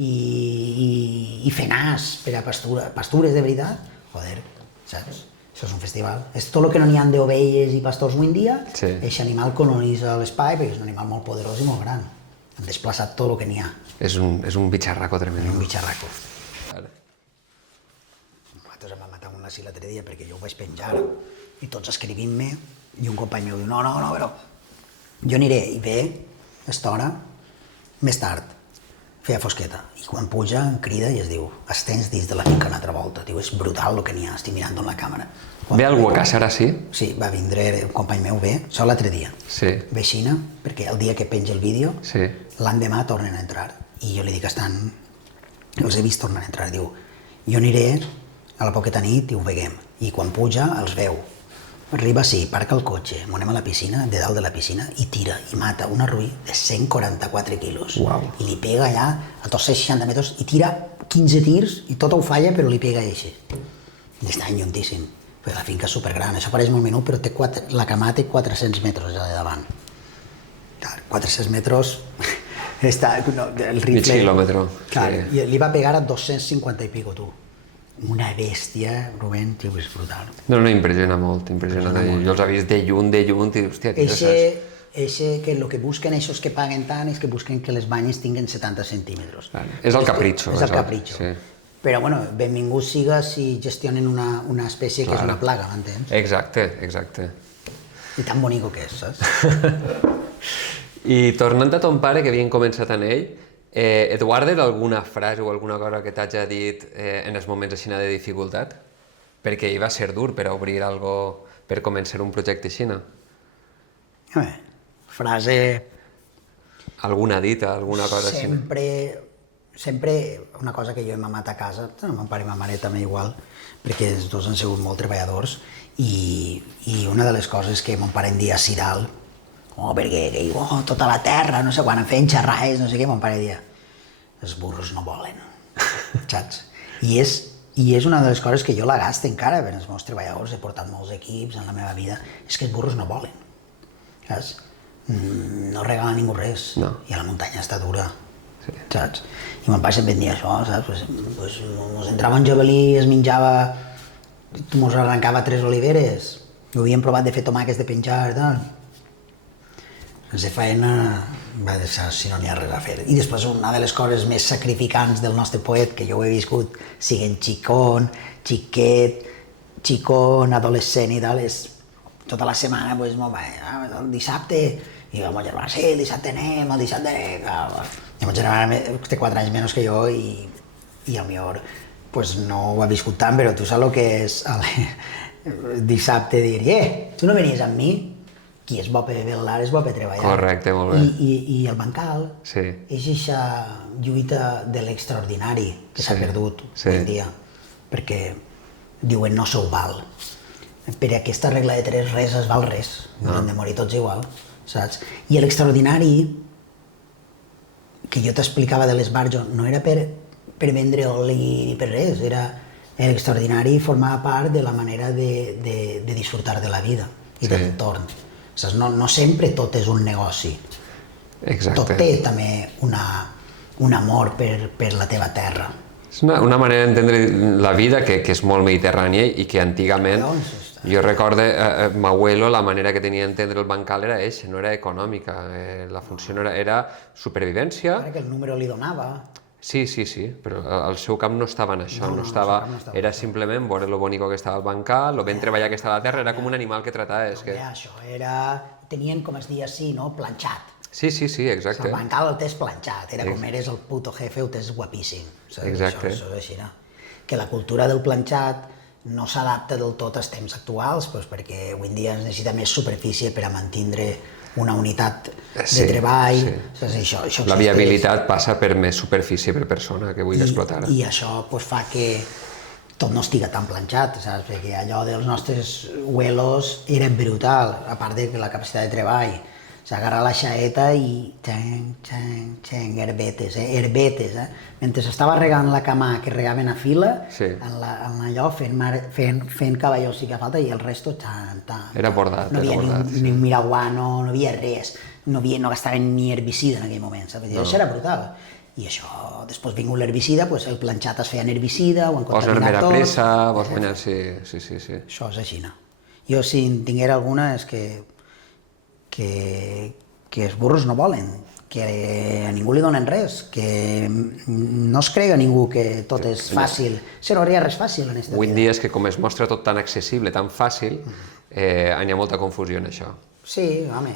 i fenàs per a pastures de veritat, joder, saps? Això és un festival. És tot el que no n'hi ha d'ovelles i pastors avui en dia, aquest animal colonitza l'espai perquè és un animal molt poderós i molt gran. Han desplaçat tot el que n'hi ha. És un bitxarraco tremendo. Un bitxarraco. Nosaltres em va matar un l'ací l'altre dia perquè jo ho vaig penjar i tots escrivint-me i un company meu diu no, però jo aniré i ve a aquesta hora més tard, feia fosqueta i quan puja em crida i es diu es tens dins de la finca una altra volta, diu és brutal el que n'hi ha, estic mirant en la càmera. Ve algú a caçar així? Sí, va vindre un company meu, ve, això l'altre dia, ve aixina, perquè el dia que penja el vídeo l'endemà tornen a entrar i jo li dic els he vist tornar a entrar, diu jo aniré a la poqueta nit i ho veiem i quan puja els veu. Arriba, sí, parca el cotxe, anem a la piscina, de dalt de la piscina, i tira i mata una rui de 144 quilos. I li pega allà a 260 metres i tira 15 tirs i tot ho falla, però li pega així. I està enlluntíssim. Però la finca és supergran, això pareix molt menut, però la camada té 400 metres allà de davant. 400 metres... el rifle... Mig quilòmetre. I li va pegar a 250 i pico, tu. Una bèstia, Rubén, tio, és brutal. No, impressiona molt, impressiona. Jo els he vist de lluny, i hòstia, tio, saps? Que el que busquen aquests que paguen tant és que busquen que les banyes tinguin 70 centímetres. És el capritxo. És el capritxo. Però, bueno, benvingut siga si gestionen una espècie que és una plaga, m'entens? Exacte. I tan bonico que és, saps? I tornant a ton pare, que havien començat en ell, et guardes alguna frase o alguna cosa que t'hagi dit en els moments així de dificultat? Perquè ell va ser dur per obrir algo, per començar un projecte així. Frase... Alguna dita, alguna cosa així? Sempre una cosa que jo he mamat a casa, mon pare i ma mare també igual, perquè els dos han sigut molt treballadors, i una de les coses que mon pare em dia Ciral, perquè tota la terra, no sé, quan em feien xerrades, no sé què, mon pare dia, els burros no volen, saps? I és una de les coses que jo la gasto encara per als meus treballadors, he portat molts equips en la meva vida, és que els burros no volen, saps? No regala ningú res, i a la muntanya està dura, saps? I mon pare sempre em dia això, saps? Mos entrava un javelí, es menjava, mos arrencava 3 oliveres, ho havíem provat de fer tomàquets de penjar i tal, de feina va deixar si no n'hi ha res a fer. I després una de les coses més sacrificants del nostre poet, que jo ho he viscut, siguent xicón, xiquet, xicón, adolescent i tal, és tota la setmana, el dissabte, i el meu germà, sí, el dissabte anem, el dissabte anem. I el meu germà té 4 anys menys que jo i potser no ho ha viscut tant, però tu saps el que és el dissabte dir, tu no venies amb mi? Qui és bo per velar és bo per treballar. Correcte, molt bé. I el bancal és aquesta lluita de l'extraordinari que s'ha perdut avui en dia, perquè diuen no sou val. Per aquesta regla de 3 res es val res, no hem de morir tots igual, saps? I l'extraordinari que jo t'explicava de l'esbarjo no era per vendre oli ni per res, l'extraordinari formava part de la manera de disfrutar de la vida i de l'entorn. No sempre tot és un negoci, tot té també un amor per la teva terra. És una manera d'entendre la vida que és molt mediterrània i que antigament, jo recordo ma abuelo, la manera que tenia d'entendre el bancal era eixa, no era econòmica, la funció era supervivència. Que el número li donava. Sí, però el seu camp no estava en això, era simplement veure lo bonico que estava el bancal, lo ben treballat que estava la terra, era com un animal que tratava. Això tenien, com es diu així, planxat. Sí, exacte. El bancal el tens planxat, era com eres el puto jefe, ho tens guapíssim. Exacte. Això és així, no? Que la cultura del planxat no s'adapta del tot als temps actuals, perquè avui en dia es necessita més superfície per a mantindre una unitat de treball. La viabilitat passa per més superfície per persona que vull explotar. I això fa que tot no estiga tan planxat, perquè allò dels nostres abuelos era brutal, a part de la capacitat de treball. s'agarra la xaeta i herbetes, herbetes, Mentre s'estava regant la camà, que regaven a fila, en allò fent cavalló sí que falta, i el resto... Era bordat, no havia ni un miraguano, no havia res, no gastaven ni herbicida en aquell moment, saps? Això era brutal. I això, després vingut l'herbicida, el planxat es feia en herbicida, ho han contaminat tot... Vols anar a pressa, vols guanyar... Sí. Això és així, no? Jo, si en tinguera alguna, és que els burros no volen, que a ningú li donen res, que no es crega ningú que tot és fàcil. Si no hi ha res fàcil en aquesta vida. Avui en dia és que com es mostra tot tan accessible, tan fàcil, hi ha molta confusió en això. Sí, home,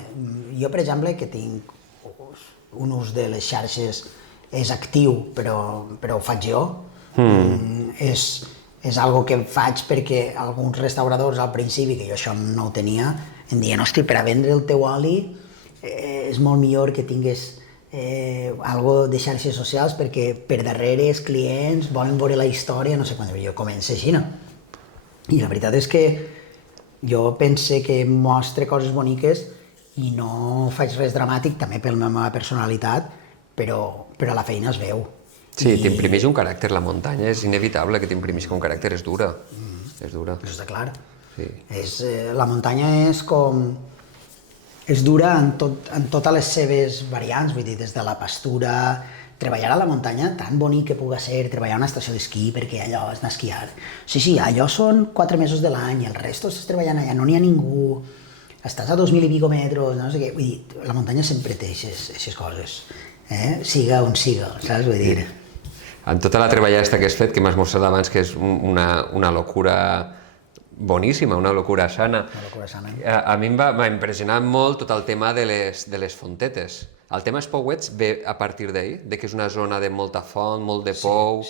jo per exemple que tinc un ús de les xarxes és actiu, però ho faig jo. És algo que faig perquè alguns restauradors al principi, que jo això no ho tenia, em diuen, hosti, per a vendre el teu oli és molt millor que tingués algo de xarxes socials perquè per darrere els clients volen veure la història, no sé quan, jo començo així, no? I la veritat és que jo pense que mostre coses boniques i no faig res dramàtic, també per la meva personalitat, però a la feina es veu. Sí, t'imprimeix un caràcter, la muntanya és inevitable que t'imprimeix un caràcter, és dura. És dura. Això està clar. Sí. La muntanya és dura en totes les seves variants, vull dir, des de la pastura, treballar a la muntanya, tan bonic que pugui ser, treballar a una estació d'esquí, perquè allò és anar a esquiar. Sí, allò són 4 mesos de l'any, el resto estàs treballant allà, no n'hi ha ningú, estàs a 2.000 i pico metres, no sé què, vull dir, la muntanya sempre té aquestes coses, siga on siga, saps? Vull dir... En tota la treballada que has fet, que m'has mostrat abans, que és una locura boníssima, una locura sana. Una locura sana. A mi m'ha impressionat molt tot el tema de les fontetes. El tema Espouets ve a partir d'ahir, de que és una zona de molta font, molt de pou,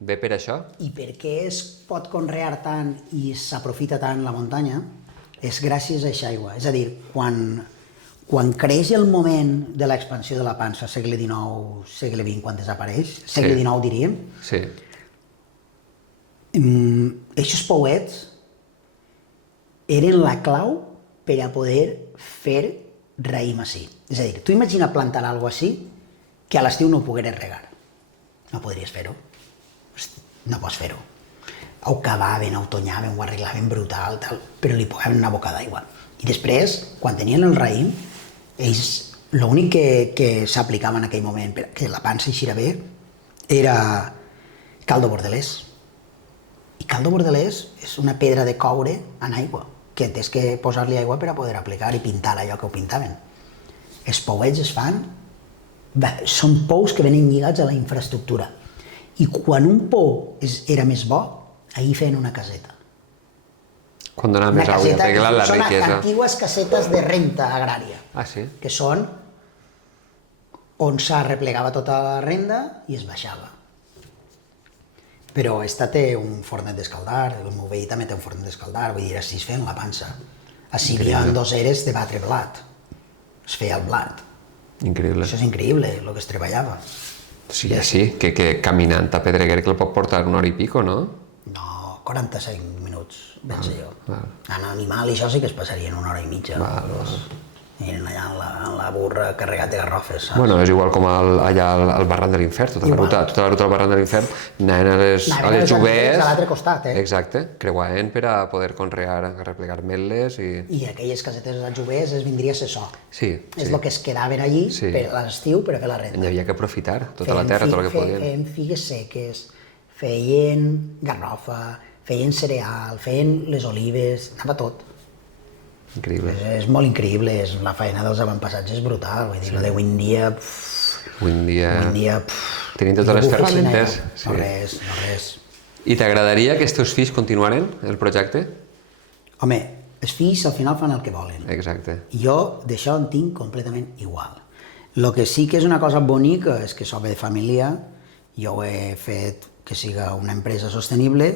ve per això? I per què es pot conrear tant i s'aprofita tant la muntanya és gràcies a aquesta aigua. És a dir, quan creix el moment de l'expansió de la pansa, segle XIX, segle XX, quan desapareix, segle XIX diríem, aquests pouets eren la clau per a poder fer raïm així. És a dir, tu imagina plantar alguna cosa així que a l'estiu no ho pogueres regar. No podries fer-ho. No pots fer-ho. Ho cavaven, ho tonyaven, ho arreglaven brutal, però li posaven una boca d'aigua. I després, quan tenien el raïm, ells, l'únic que s'aplicava en aquell moment perquè la pansa eixira bé era caldo bordelès. I caldo bordelès és una pedra de coure en aigua, que tens que posar-li aigua per a poder aplicar i pintar allò que ho pintaven. Els pouets es fan, són pous que venen lligats a la infraestructura. I quan un pou era més bo, ahir feien una caseta. Quan donava més aigua, perquè la riquesa... Són antigues casetes de renta agrària. Ah, sí? Que són on s'arreplegava tota la renda i es baixava. Però esta té un fornet d'escaldar, el meu veí també té un fornet d'escaldar, vull dir, així es feien la pansa. Així hi havia 2 eres de batre blat. Es feia el blat. Increïble. Això és increïble, el que es treballava. Sí, que caminant a Pedreguer que el pot portar 1 hora i pico, no? No, 45 minuts, penso jo. En animal i això sí que es passarien 1 hora i mitja. Eren allà en la burra carregat de garrofes, saps? Bueno, és igual com allà al barranc de l'Infern, tota la ruta al barranc de l'Infern, anaven a les jovers... a l'altre costat, Exacte, creuaven per a poder conrear, replegar meles i... I aquelles casetes de jovers es vindria a ser so. Sí. És el que es quedaven allí per l'estiu per a fer la renta. Hi havia que aprofitar tota la terra, tot el que podien. Feien figues seques, feien garrofa, feien cereal, feien les olives, anava tot. Increïble. És molt increïble, la feina dels avantpassats és brutal, vull dir, lo d'avui en dia... Avui en dia... Tenim totes les ferramentes. No res. I t'agradaria que els teus fills continuaren el projecte? Home, els fills al final fan el que volen. Exacte. Jo d'això en tinc completament igual. El que sí que és una cosa bonica és que soc de família, jo ho he fet que siga una empresa sostenible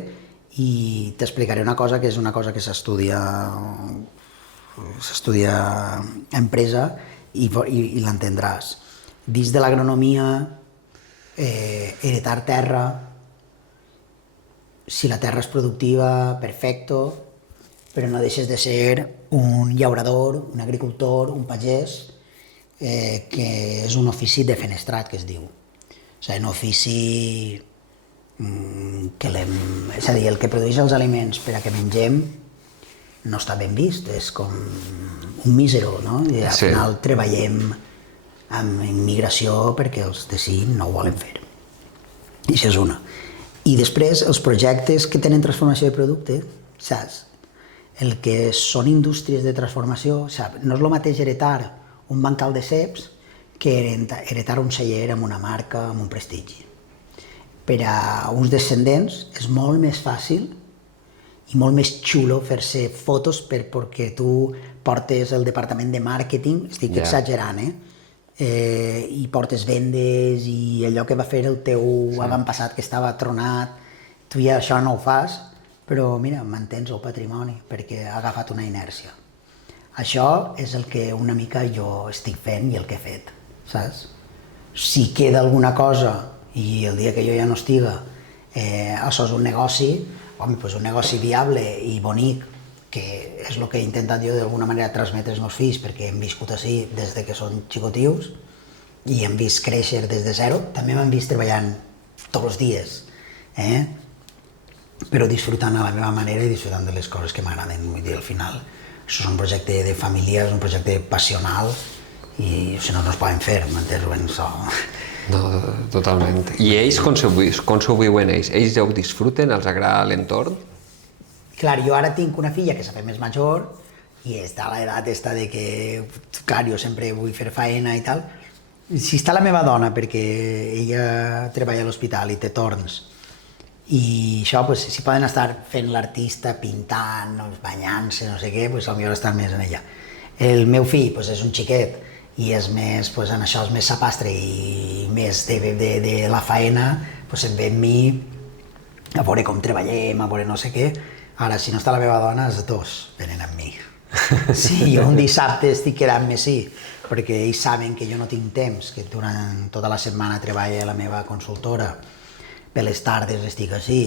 i t'explicaré una cosa que és una cosa que s'estudia empresa i l'entendràs. Dins de l'agronomia, heretar terra, si la terra és productiva, perfecto, però no deixes de ser un llaurador, un agricultor, un pagès, que és un ofici de fenestrat, que es diu. O sigui, un ofici és a dir, el que produeix els aliments per a que mengem no està ben vist, és com un mísero, no? I al final treballem amb immigració perquè els de sí no ho volen fer. I això és una. I després, els projectes que tenen transformació de producte, saps? El que són indústries de transformació, saps? No és el mateix heretar un bancal de ceps que heretar un celler amb una marca, amb un prestigi. Per a uns descendents és molt més fàcil i molt més xulo fer-se fotos perquè tu portes el departament de màrqueting, estic exagerant, i portes vendes i allò que va fer el teu avantpassat que estava tronat, tu ja això no ho fas, però mira, mantens el patrimoni perquè ha agafat una inèrcia. Això és el que una mica jo estic fent i el que he fet, saps? Si queda alguna cosa i el dia que jo ja no estiga, això és un negoci, home, doncs un negoci viable i bonic, que és el que he intentat jo d'alguna manera transmetre als meus fills, perquè hem viscut així des de que són xicotius i hem vist créixer des de zero. També m'han vist treballant tots els dies, però disfrutant a la meva manera i disfrutant de les coses que m'agraden. Vull dir, al final, això és un projecte de família, és un projecte passional i si no, no es poden fer, m'entens, Rubén? No, totalment. I ells com s'ho viuen ells? Ells ja ho disfruten? Els agrada l'entorn? Clar, jo ara tinc una filla que s'ha fet més major i està a l'edat de que, clar, jo sempre vull fer faena i tal. Si està la meva dona, perquè ella treballa a l'hospital i té torns, i això, pues, si poden estar fent l'artista, pintant, banyant-se, no sé què, pues, potser estan més en ella. El meu fill pues, és un xiquet i és més, pues, en això és més sapastre i més de la faena, pues, em ve amb mi a veure com treballem, a veure no sé què. Ara, si no està la meva dona, els dos venen amb mi. Si jo un dissabte estic quedant-me així, perquè ells saben que jo no tinc temps, que durant tota la setmana treballo a la meva consultora, per les tardes estic així,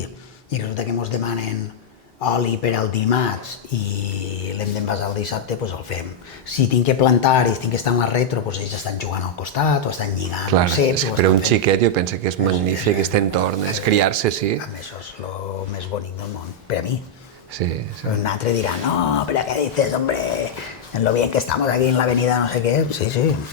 i resulta que ens demanen oli per al dimarts i l'hem d'envasar el dissabte, doncs el fem. Si tinc que plantar i tinc que estar en la retro, doncs ells estan jugant al costat o estan lligant. Clar, però un xiquet jo penso que és magnífic aquest entorn, és criar-se, sí. Això és el més bonic del món, per a mi. Sí. Un altre dirà, no, pero ¿qué dices, hombre? En lo bien que estamos aquí en la avenida no sé què. Sí,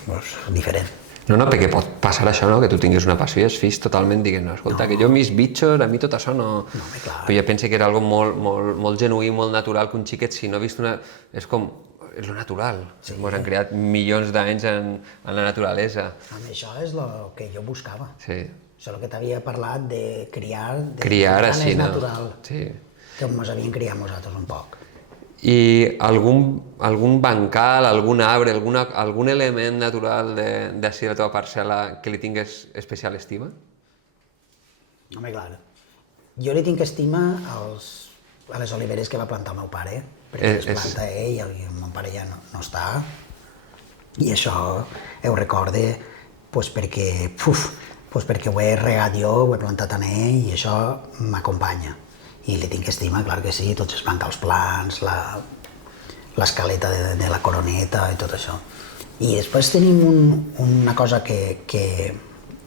pues diferent. No, perquè pot passar això, no? Que tu tinguis una passió i els fills totalment diguen, no, escolta, que jo mis bitxos, a mi tot això no... Però jo penso que era algo molt genuí, molt natural, que un xiquet, si no ha vist una... És com... És lo natural. Ens han creat milions d'anys en la naturalesa. Això és el que jo buscava. Sí. Això és el que t'havia parlat de criar... Criar així, no? Natural. Sí. Que ens havíem criat nosaltres un poc. I algun bancal, algun arbre, algun element natural d'ací la teva parcel·la que li tingués especial estima? Home, clar. Jo li tinc estima a les oliveres que va plantar el meu pare, perquè les planta ell, i el meu pare ja no està. I això ho recorde perquè ho he regat jo, ho he plantat en ell i això m'acompanya. I li tinc estima, clar que sí, tots els bancals plans, l'escaleta de la coroneta i tot això. I després tenim una cosa que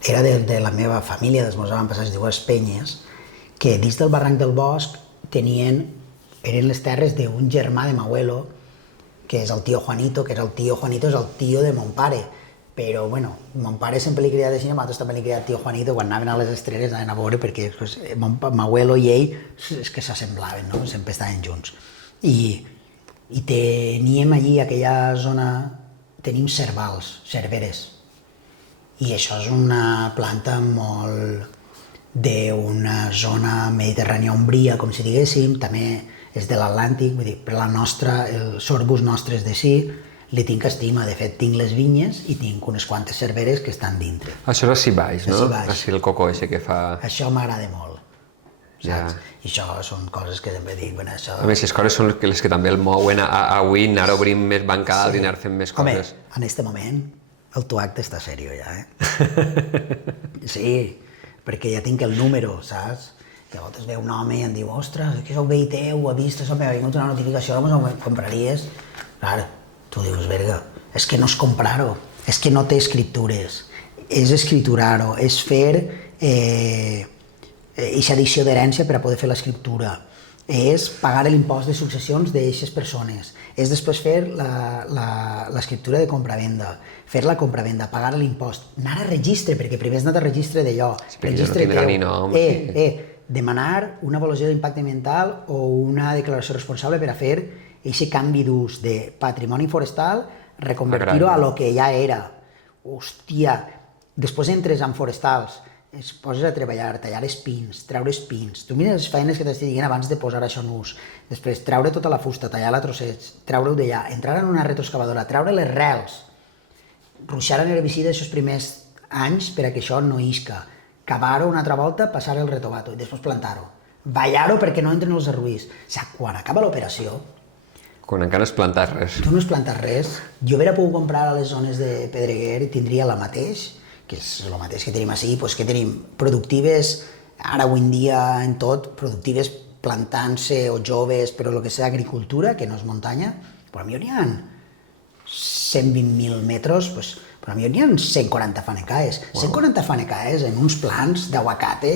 era de la meva família, dels meus avantpassats, es diu Espenyes, que dins del barranc del Bosc eren les terres d'un germà de m'abuelo, que és el tio Juanito, és el tio de mon pare. Però, bueno, mon pare sempre li criat així, nosaltres també li criat tio Juanito, quan anaven a les estreres anaven a veure, perquè m'abuelo i ell és que s'assemblaven, no? Sempre estaven junts. I teníem allí, aquella zona, tenim cervals, cerveres. I això és una planta molt d'una zona mediterrània ombria, com si diguéssim, també és de l'Atlàntic, vull dir, per la nostra, els sorbus nostres de sí, li tinc estima. De fet, tinc les vinyes i tinc unes quantes cerveres que estan dintre. Això és així baix, no? Així el coco ese que fa... Això m'agrada molt, saps? I això són coses que sempre dic, bueno, això... A més, les coses són les que també el mouen a avui anar obrint més bancals i anar fent més coses. Home, en aquest moment el teu acte està seriós ja, Sí, perquè ja tinc el número, saps? Llavors ve un home i em diu, ostres, que és el veí teu, ho ha vist, m'ha vingut una notificació, doncs ho compraries? Clar, tu dius, verga, és que no és comprar-ho, és que no té escriptures, és escriturar-ho, és fer eixa addició d'herència per a poder fer l'escriptura, és pagar l'impost de successions d'aquestes persones, és després fer l'escriptura de compra-venda, fer la compra-venda, pagar l'impost, anar a registre, perquè primer has anat a registre d'allò, registre teu, demanar una avaluació d'impacte ambiental o una declaració responsable per a fer aquest canvi d'ús de patrimoni forestal, reconvertir-ho a lo que ja era. Hòstia, després entres en forestals, es poses a treballar, tallar espins, treure espins. Tu mires les feines que t'estic dient abans de posar això en ús. Després, treure tota la fusta, tallar-la a trossets, treure-ho d'allà, entrar en una retroexcavadora, treure les rels, ruixar en herbicida aquests primers anys per a que això no isca, cavar-ho una altra volta, passar el retobato i després plantar-ho. Ballar-ho perquè no entren els arruïs. O sigui, quan acaba l'operació... Quan encara no has plantat res. Tu no has plantat res. Jo hauria pogut comprar a les zones de Pedreguer i tindria la mateix, que és el mateix que tenim així, doncs que tenim productives, ara avui en dia en tot, productives plantant-se o joves, però el que és agricultura, que no és muntanya, però a mi n'hi ha 120.000 metres, però a mi n'hi ha 140 fanecaes. 140 fanecaes en uns plans d'aguacate,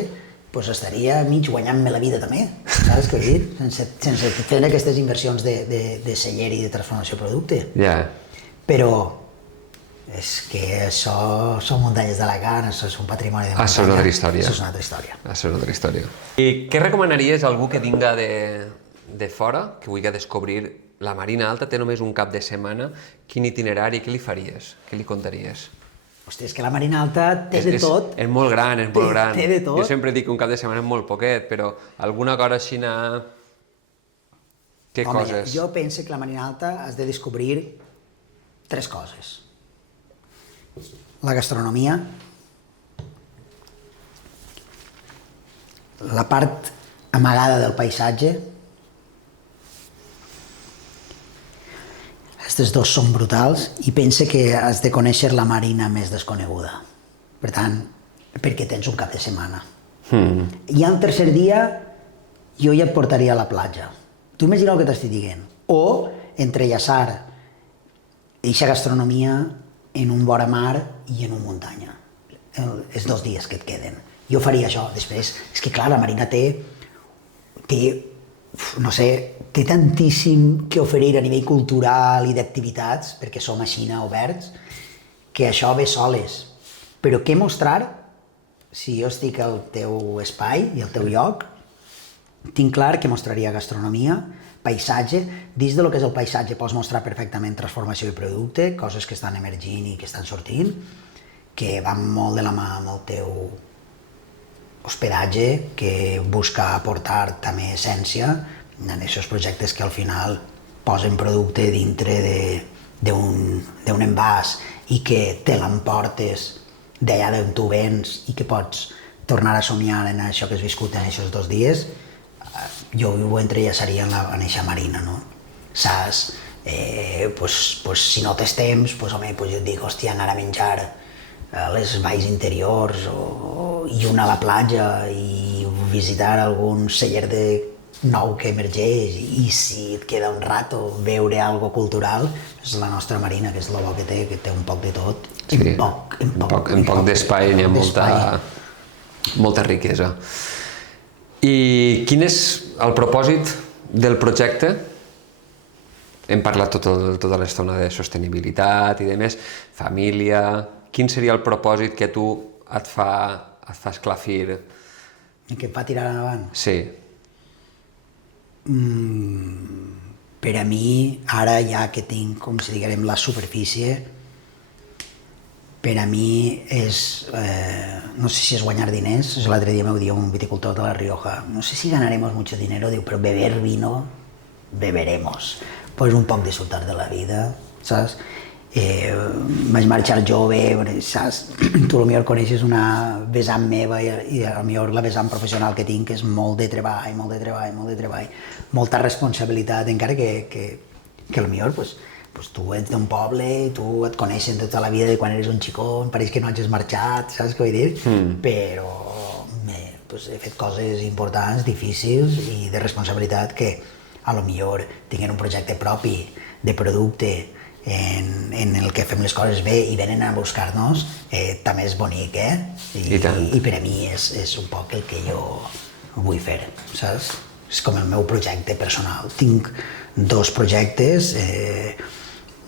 doncs estaria mig guanyant-me la vida també, saps què he dit? Sense fer aquestes inversions de celler i de transformació de producte. Però és que això són muntanyes d'Alacant, això és un patrimoni de muntanya. Això és una altra història. Això és una altra història. Això és una altra història. I què recomanaries a algú que vinga de fora, que vulgui descobrir la Marina Alta, té només un cap de setmana, quin itinerari, què li faries? Què li contaries? Hòstia, és que la Marina Alta té de tot. És molt gran, és molt gran. Té de tot. Jo sempre dic que un cap de setmana és molt poquet, però alguna cosa així... Què coses? Jo penso que la Marina Alta has de descobrir 3 coses. La gastronomia, la part amagada del paisatge. Aquests dos són brutals i pense que has de conèixer la marina més desconeguda. Per tant, perquè tens un cap de setmana. I al tercer dia jo ja et portaria a la platja. Tu imagina el que t'estic dient. O entrellaçar eixa gastronomia en un vora mar i en una muntanya. Els 2 dies que et queden. Jo faria això. Després, és que clar, la marina té no sé, té tantíssim que oferir a nivell cultural i d'activitats, perquè som així oberts, que això ve soles. Però què mostrar, si jo estic al teu espai i al teu lloc, tinc clar que mostraria gastronomia, paisatge. Dins del que és el paisatge pots mostrar perfectament transformació de producte, coses que estan emergint i que estan sortint, que van molt de la mà amb el teu hospedatge, que busca aportar també essència en aquests projectes que al final posen producte dintre d'un envàs i que te l'emportes d'allà d'on tu vens i que pots tornar a somiar en això que has viscut en aquests 2 dies, jo ho entrellaçaria en aquesta marina, no? Saps? Si no tens temps, home, jo et dic, hòstia, anar a menjar a les valls interiors i una a la platja i visitar algun celler nou que emergeix i si et queda un rato veure algo cultural, és la nostra marina, que és el bo que té un poc de tot, en poc d'espai hi ha molta riquesa. I quin és el propòsit del projecte? Hem parlat tota l'estona de sostenibilitat i de més, família... Quin seria el propòsit que tu et fa esclafir? I que et fa tirar endavant? Sí. Per a mi, ara ja que tinc, com si diguem, la superfície, per a mi és, no sé si és guanyar diners, l'altre dia m'ho diu un viticultor de La Rioja, no sé si ganaremos mucho dinero, diu, però beber vino, beberemos. Pues un poc disfrutar de la vida, saps? Vaig marxar jove, saps? Tu potser coneixes una vessant meva i potser la vessant professional que tinc és molt de treball, molta responsabilitat, encara que potser tu ets d'un poble i tu et coneixen tota la vida de quan eres un xicó, em pareix que no hagis marxat, saps què vull dir? Però he fet coses importants, difícils i de responsabilitat que potser tinguent un projecte propi de producte en el que fem les coses bé i venen a buscar-nos, també és bonic, I per a mi és un poc el que jo vull fer, saps? És com el meu projecte personal. Tinc 2 projectes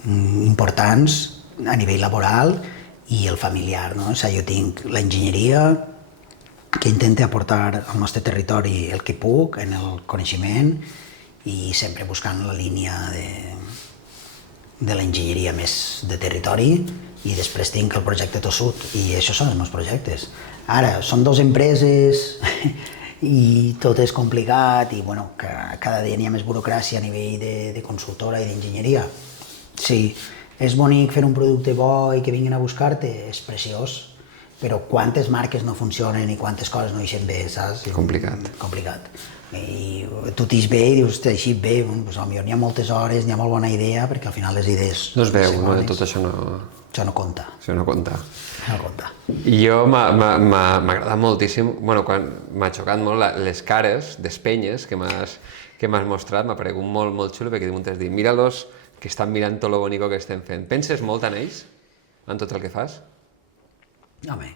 importants a nivell laboral i el familiar, no? O sigui, jo tinc l'enginyeria, que intenta aportar al nostre territori el que puc, en el coneixement, i sempre buscant la línia de l'enginyeria més de territori, i després tinc el projecte Tossut, i això són els meus projectes. Ara, són 2 empreses i tot és complicat i bueno, que cada dia n'hi ha més burocràcia a nivell de consultora i d'enginyeria. Sí, és bonic fer un producte bo i que vinguin a buscar-te, és preciós, però quantes marques no funcionen i quantes coses no eixen bé, saps? Complicat. Complicat. I tu t'ix bé i dius, t'he eixit bé, doncs potser n'hi ha moltes hores, n'hi ha molt bona idea, perquè al final les idees... No es veu, no? Tot això no... Això no compta. Això no compta. No compta. Jo m'ha agradat moltíssim, bueno, quan m'ha xocat molt les cares d'espenyes que m'has mostrat, m'ha paregut molt xulo, perquè t'has dit, mira-los, que estan mirant tot lo bonico que estem fent. Penses molt en ells, en tot el que fas? Home,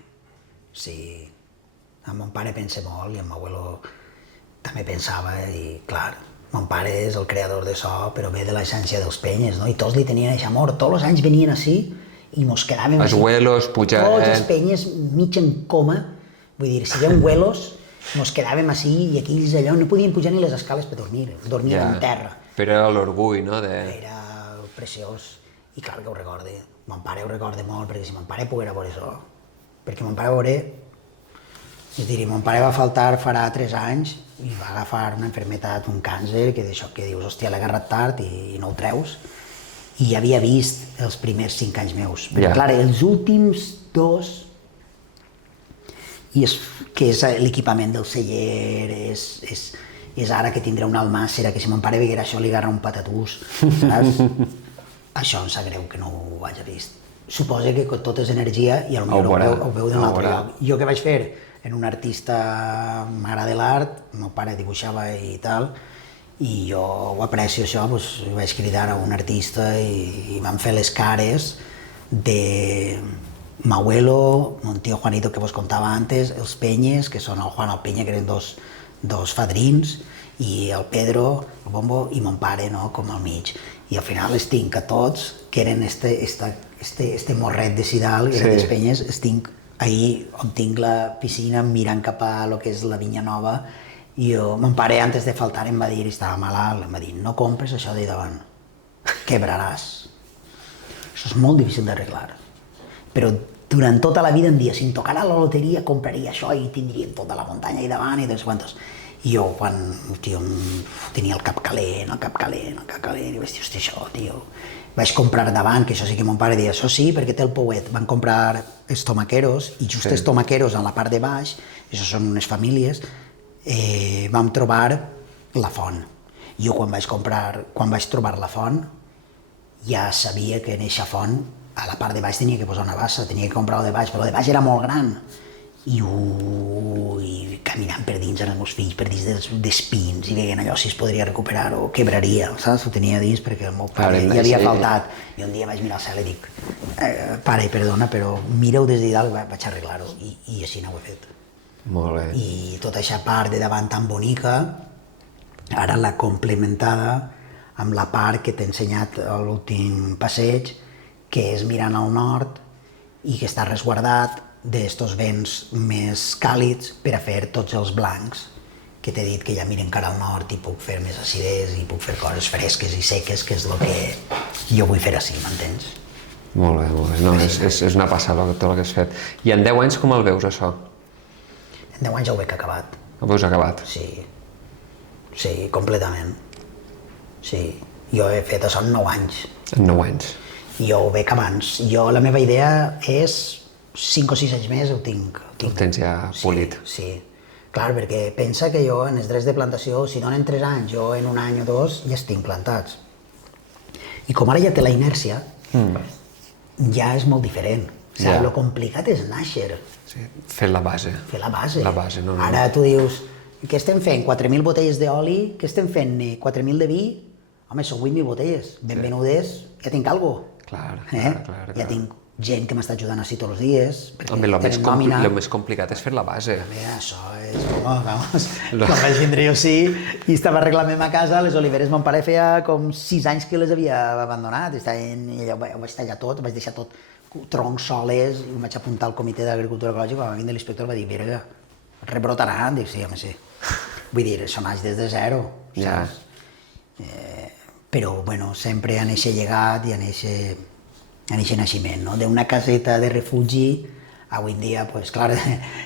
sí. El mon pare pensa molt i el meu abuelo també pensava i, clar, mon pare és el creador de so, però ve de l'essència dels penyes, no? I tots li tenien aquest amor. Tots els anys venien així i mos quedàvem... Els huelos pujant... Tots els penyes mig en coma, vull dir, si hi ha un huelos, mos quedàvem així i aquells allò no podien pujar ni les escales per dormir, dormien en terra. Però era l'orgull, no? Era preciós i clar que ho recorde. Mon pare ho recorda molt, perquè si mon pare poguera veure això, perquè mon pare veure... És a dir, mon pare va faltar farà 3 anys i va agafar una malaltia, un càncer, que d'això que dius, hòstia, l'he agarrat tard i no ho treus. I ja havia vist els primers 5 anys meus. Però clar, els últims 2, que és l'equipament del celler, és ara que tindré una almàssera, que si mon pare veguera això li agarra un patatús, saps? Això em sap greu que no ho hagi vist. Suposa que tot és energia i potser ho veu d'un altre lloc. Jo què vaig fer? En un artista, m'agrada l'art, el meu pare dibuixava i tal, i jo ho aprecio això, doncs vaig cridar a un artista i vam fer les cares de Mauelo, mon tio Juanito que vos contava antes, els Penyes, que són el Juan i el Penya, que eren dos fadrins, i el Pedro, el Bombo, i mon pare, no?, com al mig. I al final els tinc a tots, que eren este morret de Sidal, que eren dels Penyes, els tinc ahir on tinc la piscina mirant cap a lo que és la Vinya Nova, i mon pare antes de faltar em va dir, estava malalt, em va dir, no compres això d'ahir davant, quebraràs. Això és molt difícil d'arreglar, però durant tota la vida em dia, si em tocara la loteria compraria això i tindríem tota la muntanya ahir davant i no sé quantos. I jo, quan tenia el cap calent, i vaig dir, hòstia, això, tio. Vaig comprar davant, que això sí que mon pare deia, això sí, perquè té el pouet. Van comprar els tomaqueros, i just els tomaqueros en la part de baix, això són unes famílies, vam trobar la font. Jo quan vaig trobar la font, ja sabia que en eixa font, a la part de baix tenia que posar una bassa, tenia que comprar-ho de baix, però el de baix era molt gran. I caminant per dins amb els meus fills, per dins dels pins, i veient allò si es podria recuperar o quebraria, saps? Ho tenia dins perquè el meu pare ja havia faltat. I un dia vaig mirar al cel i dic, pare, perdona, però mira-ho des de dalt, vaig arreglar-ho, i així no ho he fet. Molt bé. I tota aquesta part de davant tan bonica, ara l'ha complementada amb la part que t'he ensenyat a l'últim passeig, que és mirant al nord i que està resguardat d'estos vents més càlids per a fer tots els blancs, que t'he dit que ja miren cara al nord i puc fer més acidesa i puc fer coses fresques i seques, que és el que jo vull fer així, m'entens? Molt bé, molt bé. No, és una passada tot el que has fet. I en 10 anys com el veus, això? En 10 anys ja ho veig acabat. Ho veus acabat? Sí, completament. Sí, jo he fet això en 9 anys. En 9 anys. Jo ho veig abans. La meva idea és 5 o 6 anys més ho tinc. Ho tens ja polit. Sí. Clar, perquè pensa que jo en els drets de plantació, si donen 3 anys, jo en 1 any o 2 ja estic plantats. I com ara ja té la inèrcia, ja és molt diferent. O sigui, lo complicat és nàixer. Sí, fer la base. Fer la base. La base, no. Ara tu dius, què estem fent? 4.000 botelles d'oli? Què estem fent? 4.000 de vi? home, són 8.000 botelles, benvenudes, ja tinc alguna Clar. Ja tinc gent que m'està ajudant així tots els dies, perquè Home, tenen nòmina. el més complicat és fer la base. Bé, això és vamos, quan vaig vindre jo sí, i estava arreglant a casa, les oliveres mon pare feia com 6 anys que les havia abandonat, i ho vaig tallar tot, vaig deixar tot troncs soles, i em vaig apuntar al comitè d'agricultura ecològica, quan va vindre l'inspector va dir, mira, rebrotaran, dic, sí, home, sí. Vull dir, això naix des de zero, saps? Però, bueno, sempre en eixe llegat i en eixe naixement, no? D'una caseta de refugi, avui en dia, pues, clar,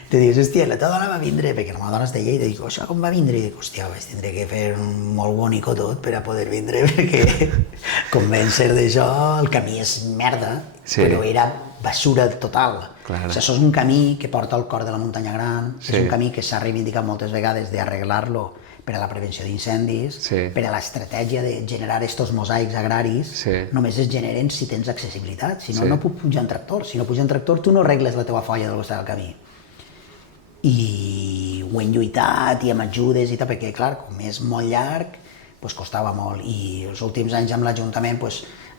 te dius, hòstia, la teva dona va vindre, perquè la meva dona és de Lleida, i dic, això com va vindre? I dic, hòstia, vaig tindre que fer molt bonico tot per a poder vindre, perquè convèncer d'això, el camí és merda, però era basura total. O sigui, això és un camí que porta al cor de la muntanya gran, és un camí que s'ha reivindicat moltes vegades d'arreglar-lo per a la prevenció d'incendis, per a l'estratègia de generar estos mosaics agraris, només es generen si tens accessibilitat, si no, no puc pujar en tractor. Si no puja en tractor, tu no arregles la teva folla del costat del camí. I ho hem lluitat i amb ajudes i tal, perquè, clar, com és molt llarg, doncs costava molt. I els últims anys amb l'Ajuntament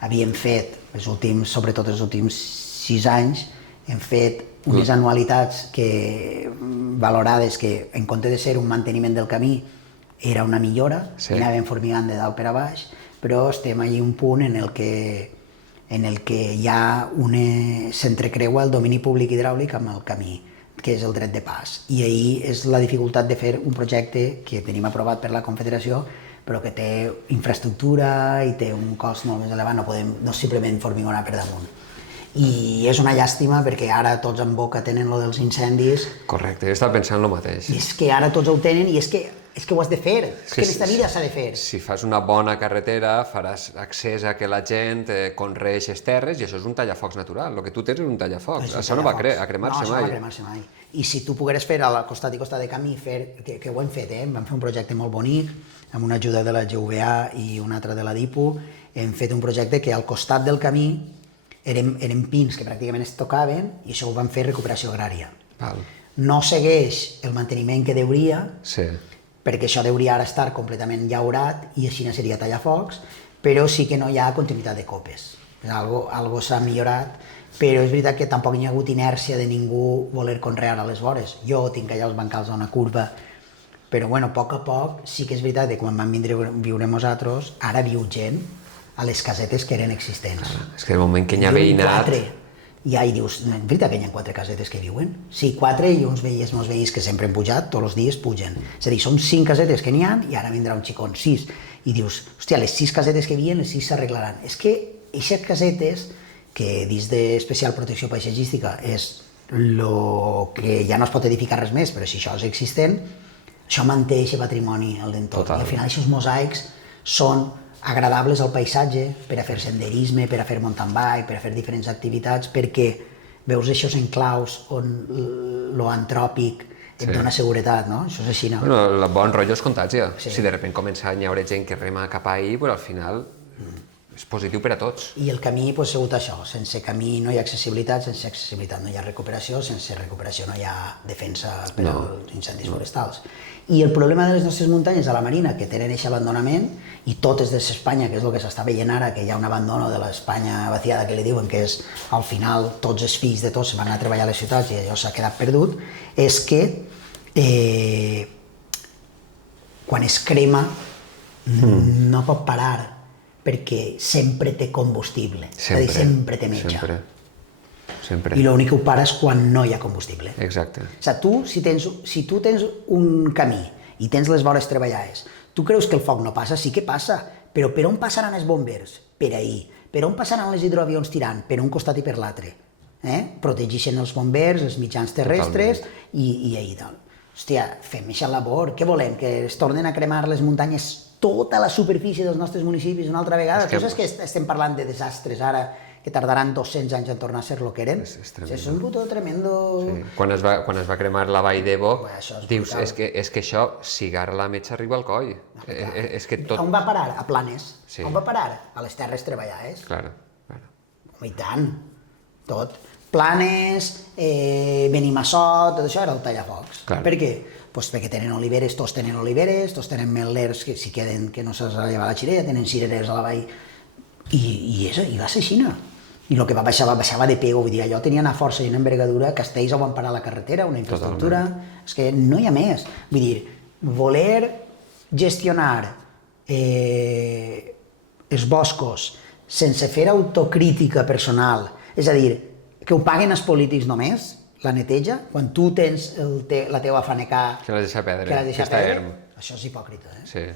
havíem fet, sobretot els últims 6 anys, hem fet unes anualitats valorades que, en compte de ser un manteniment del camí, era una millora, anàvem formigant de dalt per a baix, però estem allà un punt en el que ja s'entrecreua el domini públic hidràulic amb el camí, que és el dret de pas. I ahí és la dificultat de fer un projecte que tenim aprovat per la Confederació, però que té infraestructura i té un cost molt més elevat, no simplement formigonar per damunt. I és una llàstima perquè ara tots en boca tenen lo dels incendis. Correcte, jo estava pensant el mateix. I és que ara tots ho tenen i és que ho has de fer, és que aquesta vida s'ha de fer. Si fas una bona carretera faràs accés a que la gent conreï les terres i això és un tallafocs natural, el que tu tens és un tallafocs, això no va a cremar-se mai. No, això no va a cremar-se mai. I si tu pogueres fer al costat i costat de camí, que ho hem fet, vam fer un projecte molt bonic, amb una ajuda de la GVA i una altra de la DIPU, hem fet un projecte que al costat del camí eren pins que pràcticament es tocaven i això ho vam fer recuperació agrària. No segueix el manteniment que deuria, perquè això deuria ara estar completament llaurat i així no seria tallafocs, però sí que no hi ha continuïtat de copes. Algo s'ha millorat, però és veritat que tampoc hi ha hagut inèrcia de ningú voler conrear a les vores. Jo tinc allà els bancals a una curva, però bueno, a poc sí que és veritat que quan vam vindre a viure nosaltres, ara viu gent a les casetes que eren existents. És que el moment que hi ha veïnat... I ahí dius, és veritat que hi ha 4 casetes que viuen? Sí, 4 i uns veïns que sempre han pujat, tots els dies pugen. És a dir, són 5 casetes que n'hi ha i ara vindrà un xicón, 6. I dius, hòstia, les 6 casetes que hi havia, les 6 s'arreglaran. És que aquestes casetes, que dins d'especial protecció paisatgística és el que ja no es pot edificar res més, però si això és existent, això manté aquest patrimoni al d'entorn. I al final aquests mosaics són agradables al paisatge, per a fer senderisme, per a fer mountain bike, per a fer diferents activitats, perquè veus aquests enclaus on lo antròpic et dona seguretat, no? Això és així, no? Bueno, el bon rotllo es contàgia. Si de sobte comença a haver gent que rema cap ahí, però al final és positiu per a tots. I el camí ha sigut això, sense camí no hi ha accessibilitat, sense accessibilitat no hi ha recuperació, sense recuperació no hi ha defensa per als incendis forestals. I el problema de les nostres muntanyes a la Marina, que tenen aquest abandonament, i totes des d'Espanya, que és el que s'està veient ara, que hi ha un abandono de l'Espanya vaciada, que li diuen, que és, al final, tots els fills de tots van anar a treballar a les ciutats i allò s'ha quedat perdut, és que quan es crema no pot parar, perquè sempre té combustible, és a dir, sempre té metge. Sempre. I l'únic que ho para és quan no hi ha combustible. Exacte. O sigui, si tu tens un camí i tens les vores treballades, tu creus que el foc no passa? Sí que passa, però per on passaran els bombers? Per ahir. Per on passaran els hidroavions tirant? Per un costat i per l'altre. Protegeixen els bombers, els mitjans terrestres i ahir tal. Hòstia, fem aquesta labor, què volem? Que es tornen a cremar les muntanyes, tota la superfície dels nostres municipis una altra vegada? Tu saps que estem parlant de desastres ara que tardaran 200 anys en tornar a ser el que eren? És un puto tremendo... Quan es va cremar la vall d'Ebo, dius, és que això, si gara la metxa arriba al coll. On va parar? A Planes. On va parar? A les terres treballades. Clar. Home, i tant. Tot. Planes, Benimassot, tot això era el tallafocs. Per què? pues perquè tenen oliveres, tots tenen metlers que si queden que no se'ls ha llevat la xirella, tenen cireres a la vall, i va ser així. I el que baixava de pego, vull dir, allò tenia una força i una envergadura, Castells ho van parar a la carretera, una infraestructura, és que no hi ha més. Vull dir, voler gestionar els boscos sense fer autocrítica personal, és a dir, que ho paguen els polítics només, la neteja, quan tu tens la teva fanecà que la deixa perdre, que està erm, això és hipòcrita, Sí.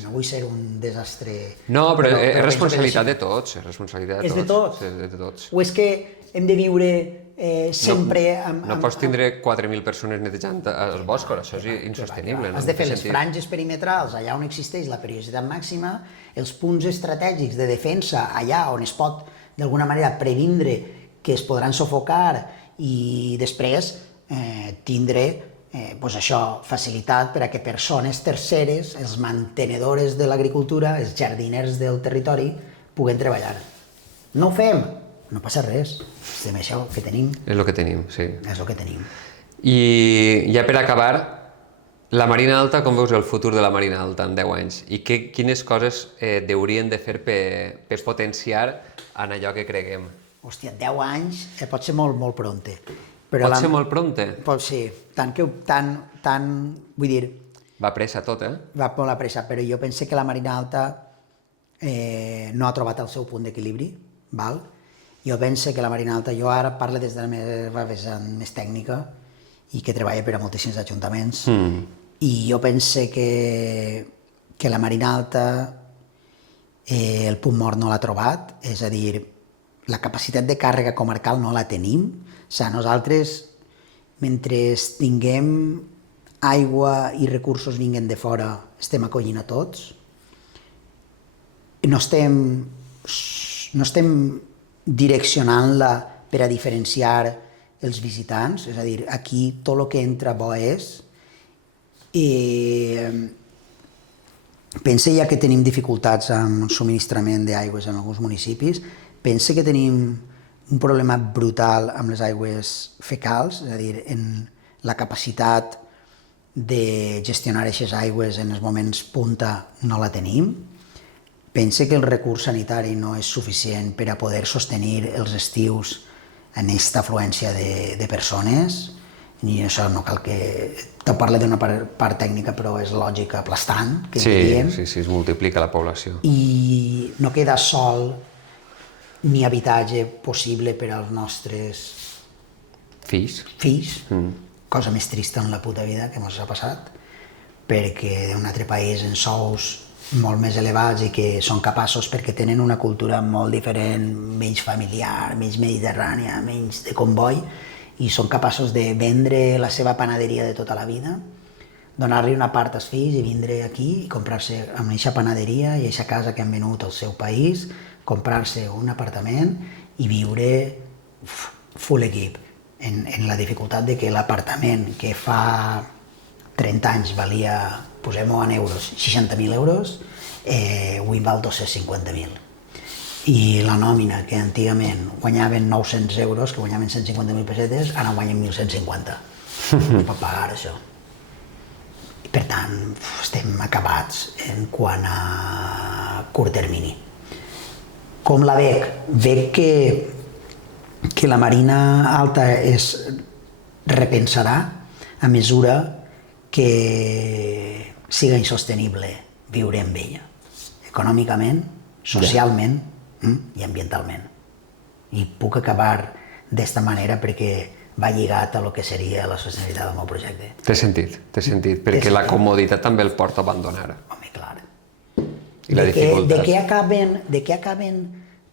No vull ser un desastre... No, però és responsabilitat de tots, és responsabilitat de tots. És de tots. O és que hem de viure sempre... No pots tindre 4.000 persones netejant els boscos, això és insostenible. Has de fer les franges perimetrals allà on existeix la periodicitat màxima, els punts estratègics de defensa allà on es pot d'alguna manera previndre que es podran sufocar i després tindre facilitat per a que persones terceres, els mantenedores de l'agricultura, els jardiners del territori, puguen treballar. No ho fem, no passa res, estem això que tenim. És el que tenim, sí. És el que tenim. I ja per acabar, la Marina Alta, com veus el futur de la Marina Alta en 10 anys? I quines coses haurien de fer per potenciar en allò que creguem? Hòstia, 10 anys pot ser molt, molt pronte. Pot ser molt pronte? Pot ser, vull dir... Va pressa tot, Va molt a pressa, però jo penso que la Marina Alta no ha trobat el seu punt d'equilibri, val? Jo penso que la Marina Alta, jo ara parlo des de la meva vessant més tècnica i que treballa per a moltíssims ajuntaments, i jo penso que la Marina Alta el punt mort no l'ha trobat, és a dir, la capacitat de càrrega comarcal no la tenim. O sigui, nosaltres, mentre tinguem aigua i recursos vinguin de fora, estem acollint a tots. No estem direccionant-la per a diferenciar els visitants, és a dir, aquí tot el que entra bo és. Pensa ja que tenim dificultats amb subministrament d'aigües en alguns municipis, pensa que tenim un problema brutal amb les aigües fecals, és a dir, en la capacitat de gestionar aquestes aigües en els moments punta no la tenim. Pensa que el recurs sanitari no és suficient per a poder sostenir els estius en aquesta afluència de persones, i això no cal que... Te parlo d'una part tècnica, però és lògica aplastant, que diríem. Sí, es multiplica la població. I no queda sol ni habitatge possible per als nostres fills, cosa més trista en la puta vida que ens ha passat, perquè d'un altre país en sous molt més elevats i que són capaços, perquè tenen una cultura molt diferent, menys familiar, menys mediterrània, menys de comboi, i són capaços de vendre la seva panaderia de tota la vida, donar-li una part als fills i vindre aquí i comprar-se amb aquesta panaderia i aquesta casa que han venut al seu país, comprar-se un apartament i viure full equip, en la dificultat de que l'apartament que fa 30 anys valia, posem-ho en euros, 60.000 euros, avui val 250.000. I la nòmina, que antigament guanyaven 900 euros, que guanyaven 150.000 pessetes, ara guanyen 1.150. No pot pagar això. I per tant, estem acabats en quant a curt termini. Com la veig? Veig que la Marina Alta es repensarà a mesura que siga insostenible viure amb ella, econòmicament, socialment i ambientalment. I puc acabar d'esta manera perquè va lligat a lo que seria la sostenibilitat del meu projecte. Té sentit, perquè la comoditat també el porta a abandonar. Home, clar. I la dificultat. De què acaben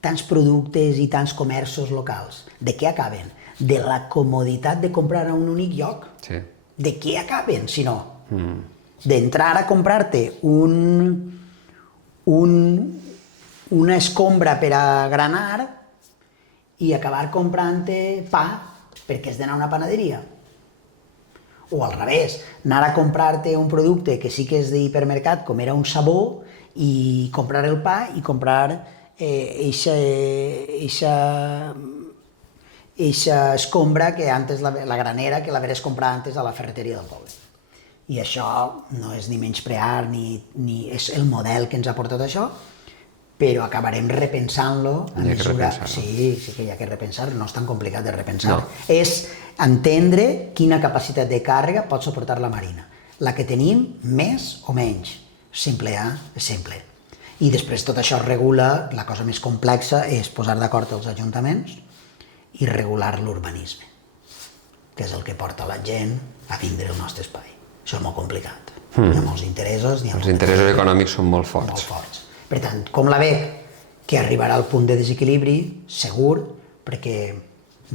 tants productes i tants comerços locals? De què acaben? De la comoditat de comprar a un únic lloc? Sí. De què acaben, si no? D'entrar a comprar-te una escombra per a granar i acabar comprant-te pa perquè has d'anar a una panaderia. O al revés, anar a comprar-te un producte que sí que és d'hipermercat, com era un sabó, i comprar el pa i comprar eixa escombra que antes la granera que l'haveres comprat antes a la ferreteria del poble. I això no és ni menysprear, ni és el model que ens ha portat això, però acabarem repensant-lo a mesura... Sí que hi ha que repensar, no és tan complicat de repensar. És entendre quina capacitat de càrrega pot suportar la Marina. La que tenim, més o menys. Simple, és simple. I després tot això es regula, la cosa més complexa és posar d'acord els ajuntaments i regular l'urbanisme, que és el que porta la gent a vindre al nostre espai. Això és molt complicat. Hi ha molts interessos... Els interessos econòmics són molt forts. Molt forts. Per tant, com la veig? Que arribarà al punt de desequilibri, segur, perquè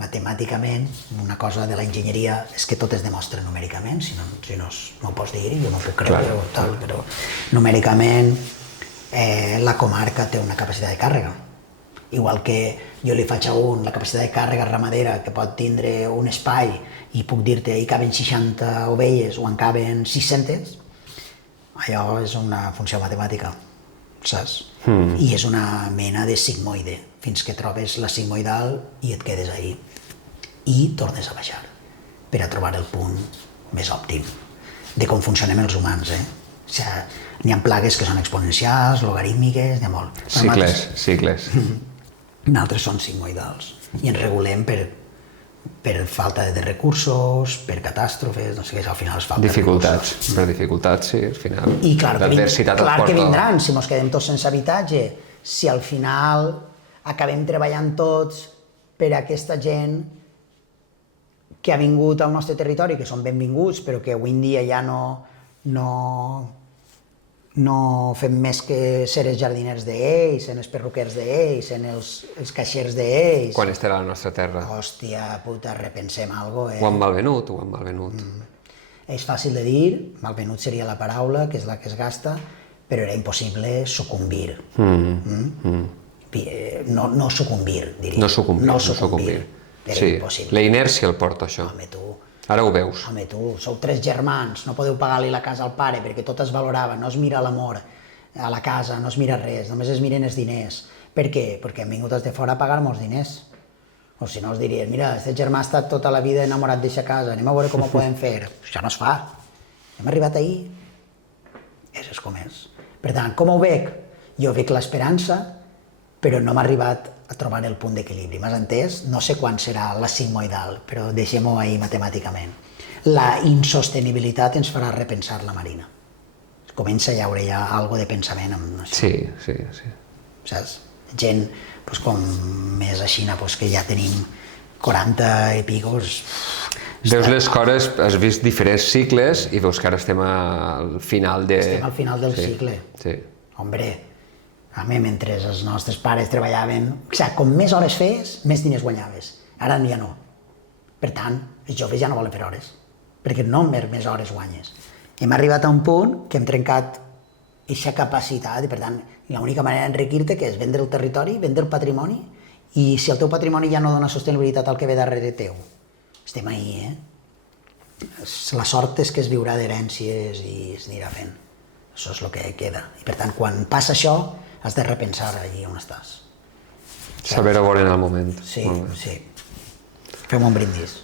matemàticament una cosa de la enginyeria és que tot es demostra numèricament, si no ho pots dir, jo no ho puc creure, però numèricament la comarca té una capacitat de càrrega. Igual que jo li faig a la capacitat de càrrega ramadera que pot tindre un espai i puc dir-te hi caben 60 ovelles o en caben 600, allò és una funció matemàtica, saps? I és una mena de sigmoide, fins que trobes la sigmoidal i et quedes ahí. I tornes a baixar, per a trobar el punt més òptim de com funcionem els humans, O sigui, n'hi ha plagues que són exponencials, logarítmiques, n'hi ha molt. Cicles. Nosaltres són sigmoidals i ens regulem per falta de recursos, per catàstrofes, no sé què, al final es falta dificultats, per dificultats, sí, al final. I clar que vindran, si ens quedem tots sense habitatge, si al final acabem treballant tots per a aquesta gent que ha vingut al nostre territori, que són benvinguts, però que avui en dia ja no fem més que ser els jardiners d'ells, ser els perruquers d'ells, ser els caixers d'ells. Quan estarà a la nostra terra? Hòstia puta, repensem alguna cosa, Ho han malvenut. És fàcil de dir, malvenut seria la paraula, que és la que es gasta, però era impossible sucumbir. No sucumbir, diria. No sucumbir. Era impossible. La inèrcia el porta, això. Home, tu. Ara ho veus. Home, tu, sou 3 germans, no podeu pagar-li la casa al pare perquè tot es valorava, no es mira l'amor a la casa, no es mira res, només es miren els diners. Per què? Perquè han vingut els de fora a pagar molts diners. O si no, els dirien, mira, aquest germà ha estat tota la vida enamorat d'aquesta casa, anem a veure com ho podem fer. Això no es fa. Hem arribat ahir. És com és. Per tant, com ho veig? Jo veig l'esperança, però no m'ha arribat a trobar el punt d'equilibri. M'has entès? No sé quan serà la sigmoidal, però deixem-ho ahir matemàticament. La insostenibilitat ens farà repensar la Marina. Comença a haure ja alguna de pensament amb això. Sí. Saps? Gent com més així, que ja tenim 40 i picos. Veus les coses, has vist diferents cicles i veus que ara estem al final Estem al final del cicle. Sí. Hombre, mentre els nostres pares treballaven, com més hores fes, més diners guanyaves. Ara ja no. Per tant, els joves ja no volen fer hores, perquè no més hores guanyes. Hem arribat a un punt que hem trencat aquesta capacitat, i per tant, l'única manera d'enriquir-te que és vendre el territori, vendre el patrimoni, i si el teu patrimoni ja no dona sostenibilitat al que ve darrere teu. Estem ahí, La sort és que es viurà d'herències i es anirà fent. Això és el que queda. I per tant, quan passa això, has de repensar allí on estàs. Saber-ho veure en el moment. Sí. Fem un brindis.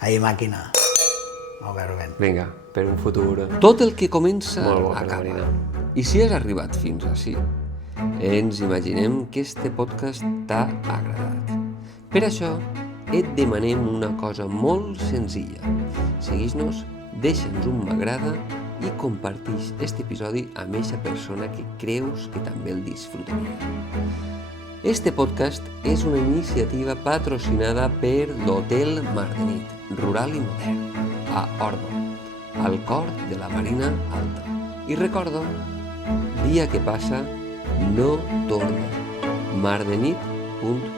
Ahí, màquina. Obertament. Vinga, per un futur... Tot el que comença acaba. acaba. I si has arribat fins ací, ens imaginem que este podcast t'ha agradat. Per això, et demanem una cosa molt senzilla. Segueix-nos, deixa'ns un m'agrada i comparteix este episodi amb aquesta persona que creus que també el disfrutaria. Este podcast és una iniciativa patrocinada per l'Hotel Mardenit, rural i modern, a Ordo, al cor de la Marina Alta. I recordo, dia que passa no torna. mardenit.com